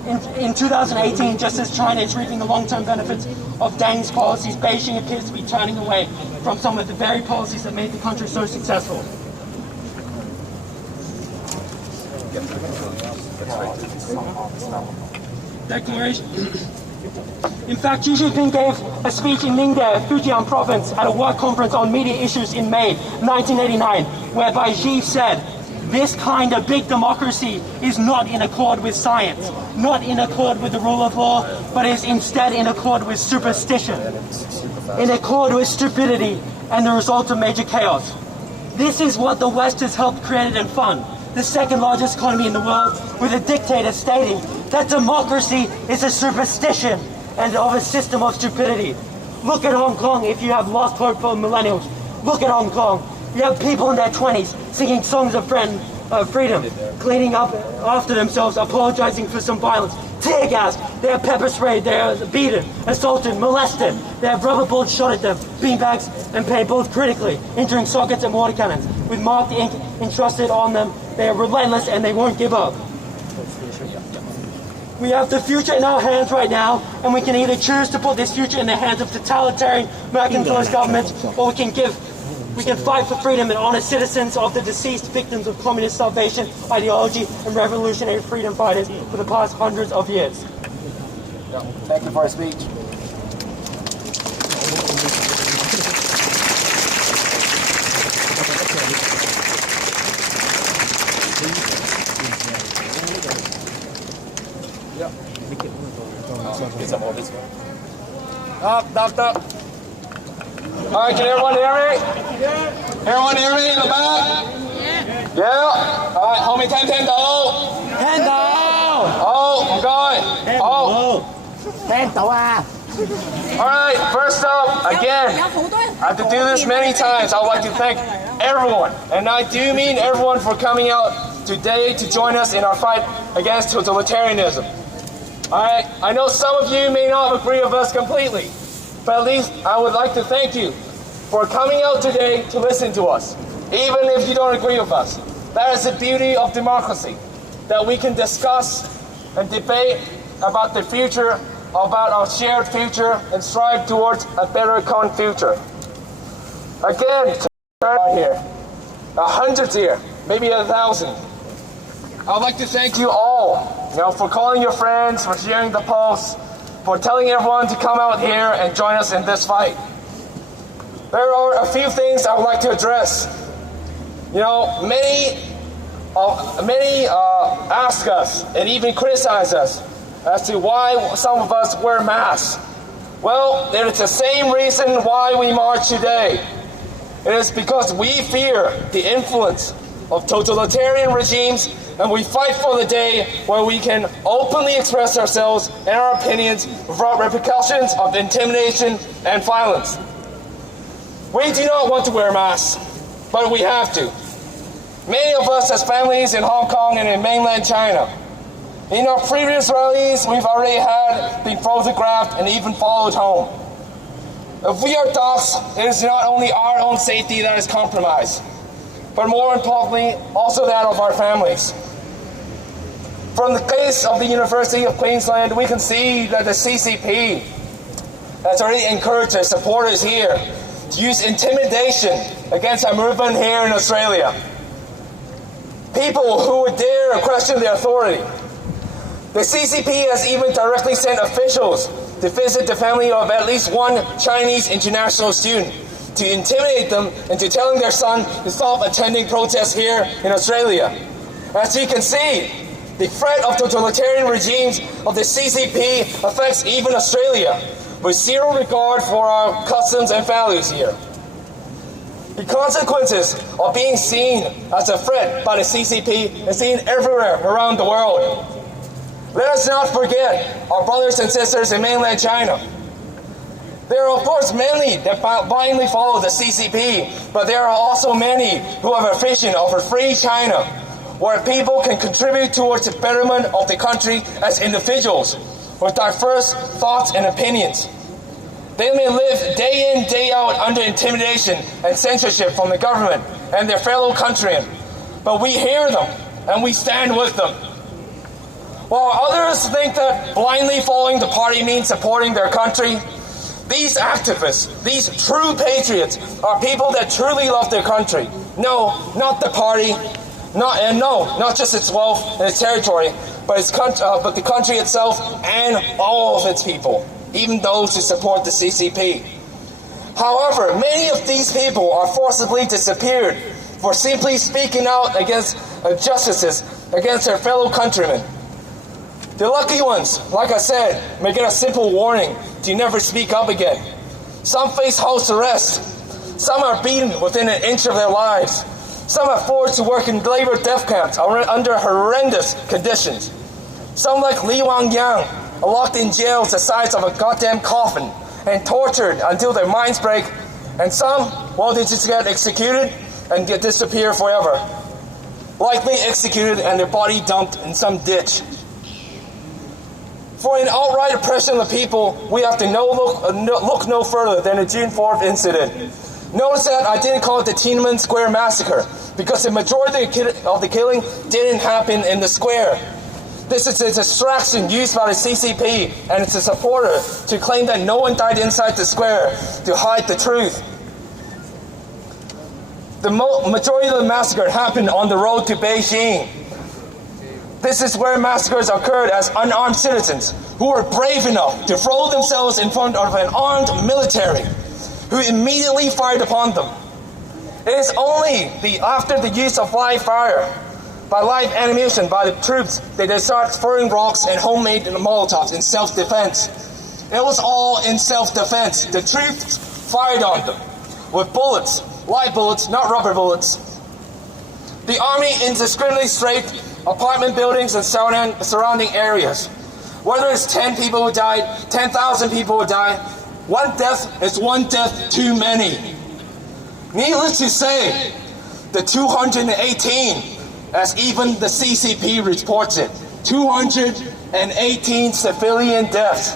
In 2018, just as China is reaping the long-term benefits of Deng's policies, Beijing appears to be turning away from some of the very policies that made the country so successful. In fact, Xi Jinping gave a speech in Ningde, Fujian province, at a work conference on media issues in May 1989, whereby Xi said, "This kind of big democracy is not in accord with science, not in accord with the rule of law, but is instead in accord with superstition, in accord with stupidity, and the result of major chaos." This is what the West has helped create and fund, the second largest economy in the world, with a dictator stating that democracy is a superstition and of a system of stupidity. Look at Hong Kong if you have lost hope for millennials. Look at Hong Kong. You have people in their 20s singing songs of freedom, cleaning up after themselves, apologizing for some violence. Tear gas, they have pepper sprayed, they are beaten, assaulted, molested. They have rubber bullets shot at them, beanbags and paintballs critically, entering sockets and water cannons. With marked ink entrusted on them, they are relentless and they won't give up. We have the future in our hands right now, and we can either choose to put this future in the hands of totalitarian mercantilist governments, or we can fight for freedom and honor citizens of the deceased victims of communist salvation ideology and revolutionary freedom fighters for the past hundreds of years. Thank you for your speech. Up. All right, can everyone hear me? Everyone hear me in the back? Yeah. All right, hold me 10 down. Oh, I'm going. Oh. All right, first up, again, I have to do this many times. I would like to thank everyone, and I do mean everyone, for coming out today to join us in our fight against totalitarianism. All right, I know some of you may not agree with us completely, but at least I would like to thank you for coming out today to listen to us, even if you don't agree with us. That is the beauty of democracy, that we can discuss and debate about the future, about our shared future, and strive towards a better common future. Again, here, hundreds here, maybe 1,000. I'd like to thank you all, for calling your friends, for sharing the posts, for telling everyone to come out here and join us in this fight. There are a few things I would like to address. Many ask us and even criticize us as to why some of us wear masks. Well, it is the same reason why we march today. It is because we fear the influence of totalitarian regimes, and we fight for the day where we can openly express ourselves and our opinions without repercussions of intimidation and violence. We do not want to wear masks, but we have to. Many of us as families in Hong Kong and in mainland China. In our previous rallies, we've already been photographed and even followed home. If we are docs, it is not only our own safety that is compromised, but more importantly, also that of our families. From the case of the University of Queensland, we can see that the CCP has already encouraged their supporters here to use intimidation against our movement here in Australia. People who would dare question the authority. The CCP has even directly sent officials to visit the family of at least one Chinese international student to intimidate them into telling their son to stop attending protests here in Australia. As you can see, the threat of totalitarian regimes of the CCP affects even Australia, with zero regard for our customs and values here. The consequences of being seen as a threat by the CCP is seen everywhere around the world. Let us not forget our brothers and sisters in mainland China. There are of course many that blindly follow the CCP, but there are also many who have a vision of a free China, where people can contribute towards the betterment of the country as individuals, with diverse thoughts and opinions. They may live day in, day out under intimidation and censorship from the government and their fellow countrymen, but we hear them and we stand with them. While others think that blindly following the party means supporting their country, these activists, these true patriots, are people that truly love their country. No, not the party, not just its wealth and its territory, but the country itself and all of its people, even those who support the CCP. However, many of these people are forcibly disappeared for simply speaking out against injustices against their fellow countrymen. The lucky ones, like I said, may get a simple warning to never speak up again. Some face house arrest. Some are beaten within an inch of their lives. Some are forced to work in labor death camps under horrendous conditions. Some, like Li Wangyang, are locked in jails the size of a goddamn coffin and tortured until their minds break. And some, well, they just get executed and get disappear forever. Likely executed and their body dumped in some ditch. For an outright oppression of the people, we have to look no further than the June 4th incident. Notice that I didn't call it the Tiananmen Square massacre, because the majority of the killing didn't happen in the square. This is a distraction used by the CCP and its supporter to claim that no one died inside the square to hide the truth. The majority of the massacre happened on the road to Beijing. This is where massacres occurred as unarmed citizens who were brave enough to throw themselves in front of an armed military who immediately fired upon them. It is only after the use of live fire, by live ammunition by the troops, that they start throwing rocks and homemade Molotovs in self-defense. It was all in self-defense. The troops fired on them with bullets, live bullets, not rubber bullets. The army indiscriminately strafed apartment buildings and surrounding areas. Whether it's 10 people who died, 10,000 people who died, one death is one death too many. Needless to say, the 218, as even the CCP reports it, 218 civilian deaths.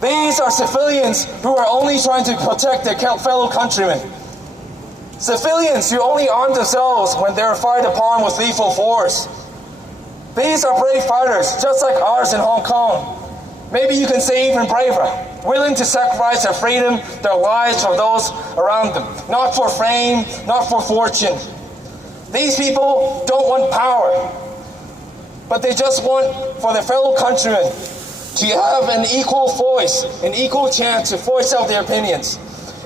These are civilians who are only trying to protect their fellow countrymen. Civilians who only arm themselves when they are fired upon with lethal force. These are brave fighters, just like ours in Hong Kong. Maybe you can say even braver, willing to sacrifice their freedom, their lives for those around them. Not for fame, not for fortune. These people don't want power, but they just want for their fellow countrymen to have an equal voice, an equal chance to voice out their opinions.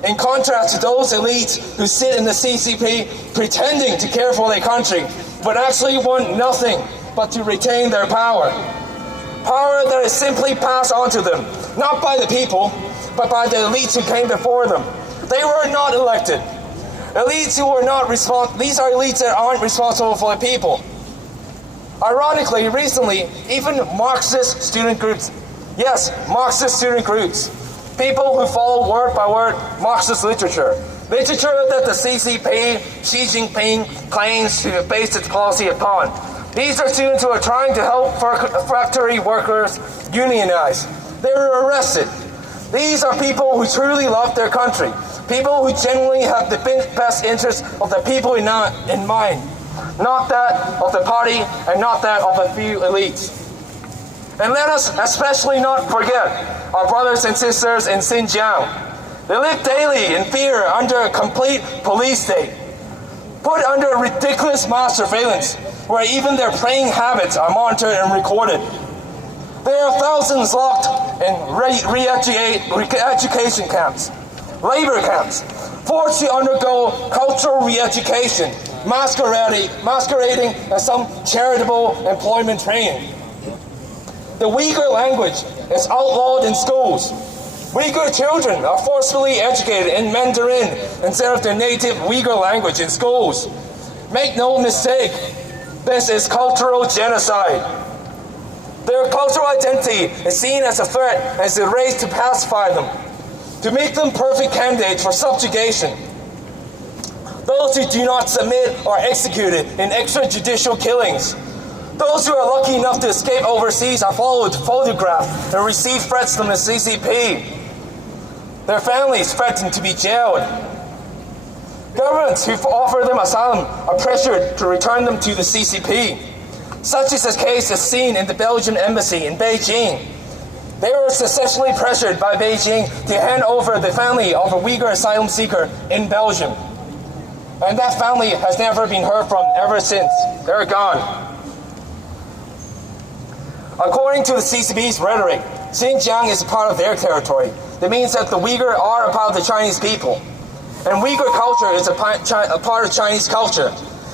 In contrast to those elites who sit in the CCP pretending to care for their country, but actually want nothing but to retain their power. Power that is simply passed on to them, not by the people, but by the elites who came before them. They were not elected. Elites who were not responsible. These are elites that aren't responsible for the people. Ironically, recently, even Marxist student groups, yes, Marxist student groups, people who follow word by word Marxist literature that the CCP, Xi Jinping, claims to base its policy upon. These are students who are trying to help factory workers unionize. They were arrested. These are people who truly love their country, people who genuinely have the best interests of the people in mind, not that of the party and not that of a few elites. And let us especially not forget our brothers and sisters in Xinjiang. They live daily in fear under a complete police state, put under ridiculous mass surveillance, where even their praying habits are monitored and recorded. There are thousands locked in re-education camps, labor camps, forced to undergo cultural re-education, masquerading as some charitable employment training. The Uyghur language is outlawed in schools. Uyghur children are forcibly educated in Mandarin instead of their native Uyghur language in schools. Make no mistake, this is cultural genocide. Their cultural identity is seen as a threat and is erased to pacify them, to make them perfect candidates for subjugation. Those who do not submit are executed in extrajudicial killings. Those who are lucky enough to escape overseas are photographed and receive threats from the CCP. Their families threaten to be jailed. Governments who offer them asylum are pressured to return them to the CCP. Such is the case as seen in the Belgian embassy in Beijing. They were successfully pressured by Beijing to hand over the family of a Uyghur asylum seeker in Belgium. And that family has never been heard from ever since. They're gone. According to the CCP's rhetoric, Xinjiang is a part of their territory. That means that the Uyghur are a part of the Chinese people. And Uyghur culture is a part of Chinese culture.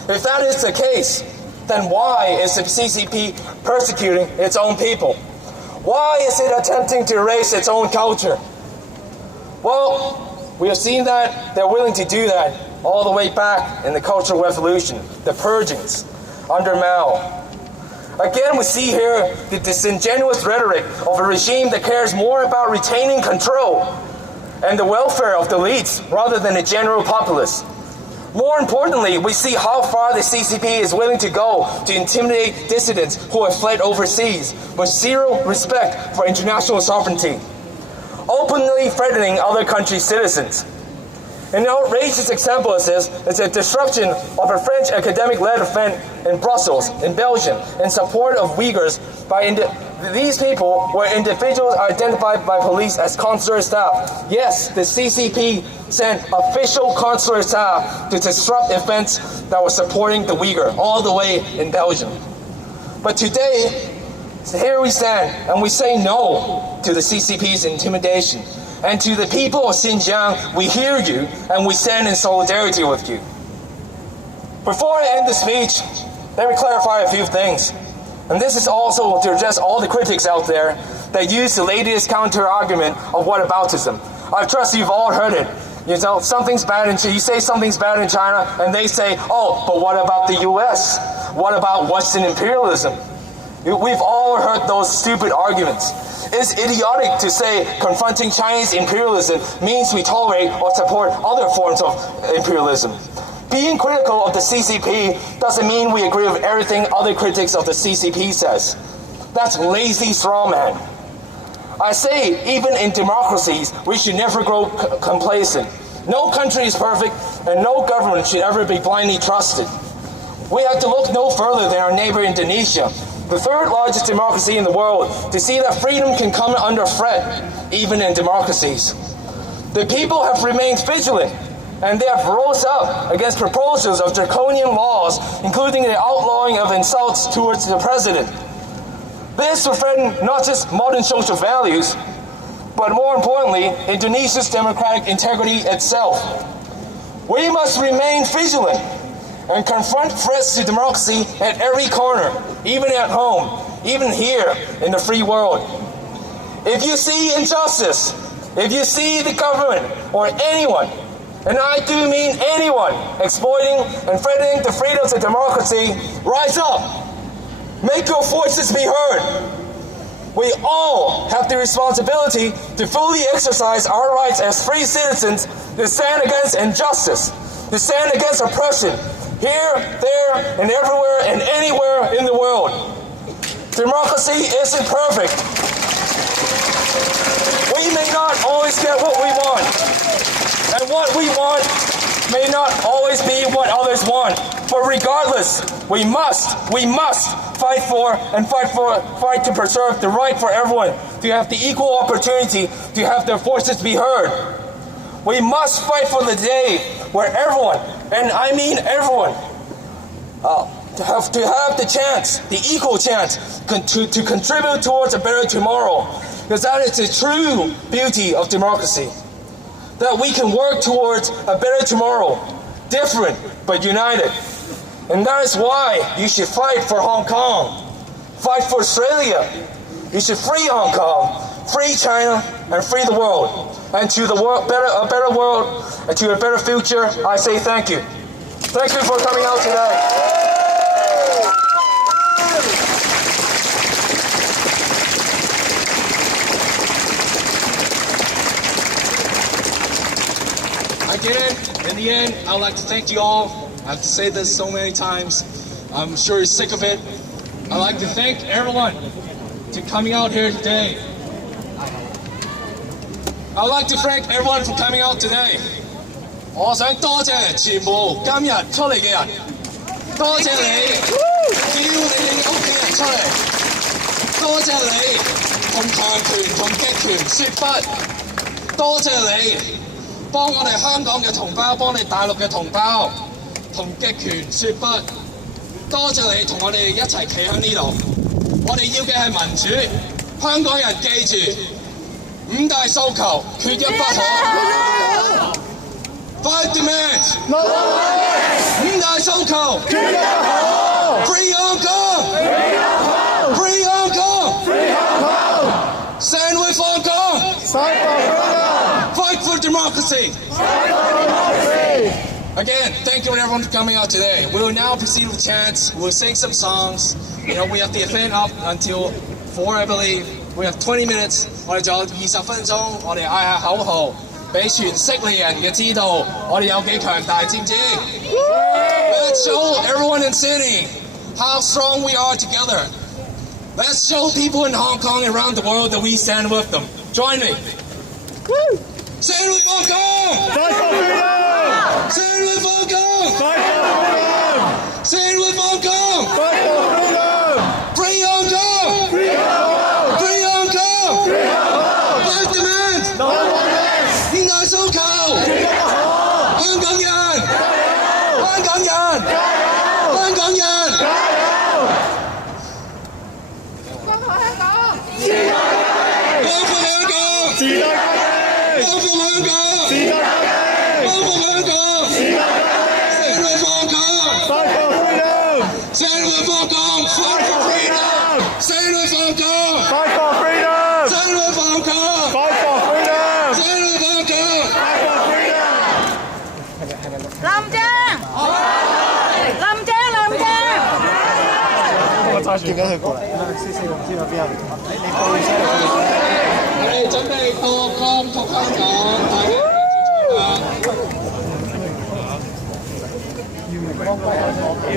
If that is the case, then why is the CCP persecuting its own people? Why is it attempting to erase its own culture? Well, we have seen that they're willing to do that all the way back in the Cultural Revolution, the purgings, under Mao. Again, we see here the disingenuous rhetoric of a regime that cares more about retaining control and the welfare of the elites rather than the general populace. More importantly, we see how far the CCP is willing to go to intimidate dissidents who have fled overseas with zero respect for international sovereignty, openly threatening other countries' citizens. An outrageous example of this is the disruption of a French academic-led event in Brussels, in Belgium, in support of Uyghurs by these people were individuals identified by police as consular staff. Yes, the CCP sent official consular staff to disrupt events that were supporting the Uyghur all the way in Belgium. But today, here we stand and we say no to the CCP's intimidation. And to the people of Xinjiang, we hear you and we stand in solidarity with you. Before I end the speech, let me clarify a few things. And this is also to address all the critics out there that use the latest counter-argument of whataboutism. I trust you've all heard it. You know, something's bad you say something's bad in China, and they say, oh, but what about the US? What about Western imperialism? We've all heard those stupid arguments. It's idiotic to say confronting Chinese imperialism means we tolerate or support other forms of imperialism. Being critical of the CCP doesn't mean we agree with everything other critics of the CCP says. That's lazy strawman. I say, even in democracies, we should never grow complacent. No country is perfect, and no government should ever be blindly trusted. We have to look no further than our neighbor Indonesia, the third largest democracy in the world, to see that freedom can come under threat, even in democracies. The people have remained vigilant, and they have rose up against proposals of draconian laws, including the outlawing of insults towards the president. This will threaten not just modern social values, but more importantly, Indonesia's democratic integrity itself. We must remain vigilant and confront threats to democracy at every corner, even at home, even here in the free world. If you see injustice, if you see the government or anyone, and I do mean anyone, exploiting and threatening the freedoms of democracy, rise up. Make your voices be heard. We all have the responsibility to fully exercise our rights as free citizens to stand against injustice, to stand against oppression, here, there, and everywhere and anywhere in the world. Democracy isn't perfect. We may not always get what we want, and what we want may not always be what others want. But regardless, we must fight to preserve the right for everyone to have the equal opportunity to have their voices be heard. We must fight for the day where everyone, and I mean everyone, to have the chance, the equal chance, to contribute towards a better tomorrow. Because that is the true beauty of democracy. That we can work towards a better tomorrow, different but united. And that is why you should fight for Hong Kong, fight for Australia. You should free Hong Kong, free China, and free the world. And to the world, a better world, and to a better future, I say thank you. Thank you for coming out today. I get it. In the end, I would like to thank you all. I have to say this so many times. I'm sure you're sick of it. I'd like to thank everyone for coming out here today. I'd like to thank everyone for coming out today. 我想多謝全部今日出嚟嘅人，多謝你叫你哋嘅屋企人出嚟，多謝你同強權同極權説不，多謝你幫我哋香港嘅同胞，幫你大陸嘅同胞同極權説不，多謝你同我哋一齊企喺呢度。我哋要嘅係民主。香港人記住5大訴求，缺一不可。5 demands， 5大訴求，缺一不可。Free Hong Kong，Free Hong Kong，Free Hong Kong，Stand with Hong Kong，Fight for democracy。Again, thank you everyone for coming out today. We will now proceed with chants. We'll sing some songs. We have the event up until 4, I believe. We have 20 minutes. 我哋仲有20分鐘，我哋嗌下口號，俾全悉尼人嘅知道，我哋有幾強大，知唔知 ？Let's show everyone in Sydney how strong we are together. Let's show people in Hong Kong and around the world that we stand with them. Join me. Stand with Hong Kong. Fight for freedom. Stand with Hong Kong. Fight for freedom. Stand with Hong Kong. Fight for freedom. Free Hong Kong. Free Hong Kong. Free Hong Kong. Free Hong Kong. 5 demands. 5大訴求。香港人。香港人。香港人。光復香港。光復香港。時代革命。光復香港。時代革命。光復香港。時代革命。Stand with Hong Kong. Fight for freedom. Stand with Hong Kong. Fight for freedom. Stand with Hong Kong. Fight for freedom. Stand with Hong Kong. Fight for freedom. Stand with Hong Kong. Fight for freedom. 林鄭，林鄭，林鄭。我揸住緊佢過嚟。C4我唔知喺邊啊？你報先。我哋準備過光復香港，大家支持啦！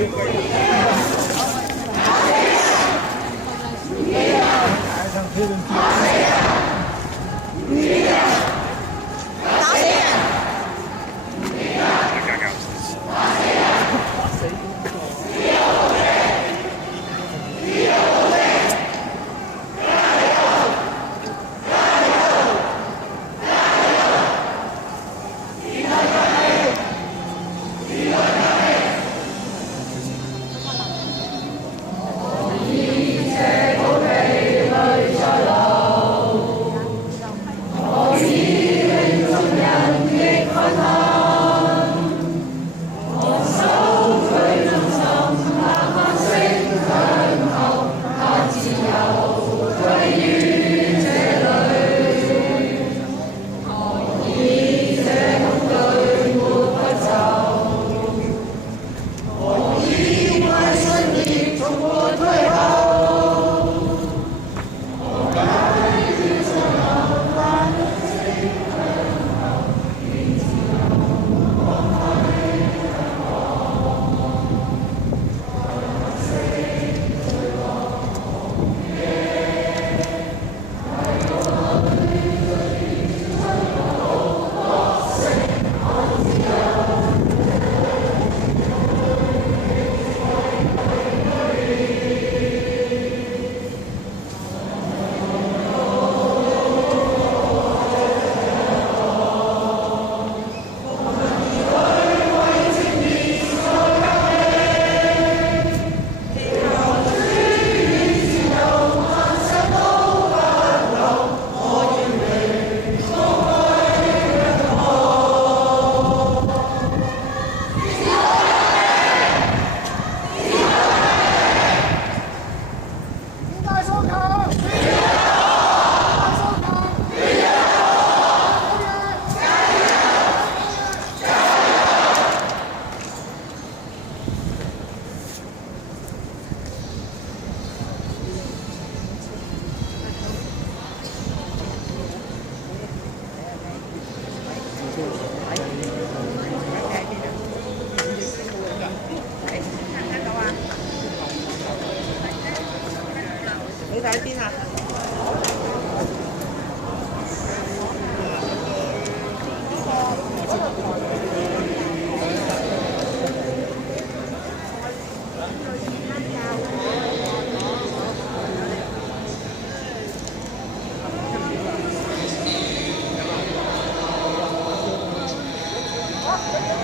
你睇邊啊？好。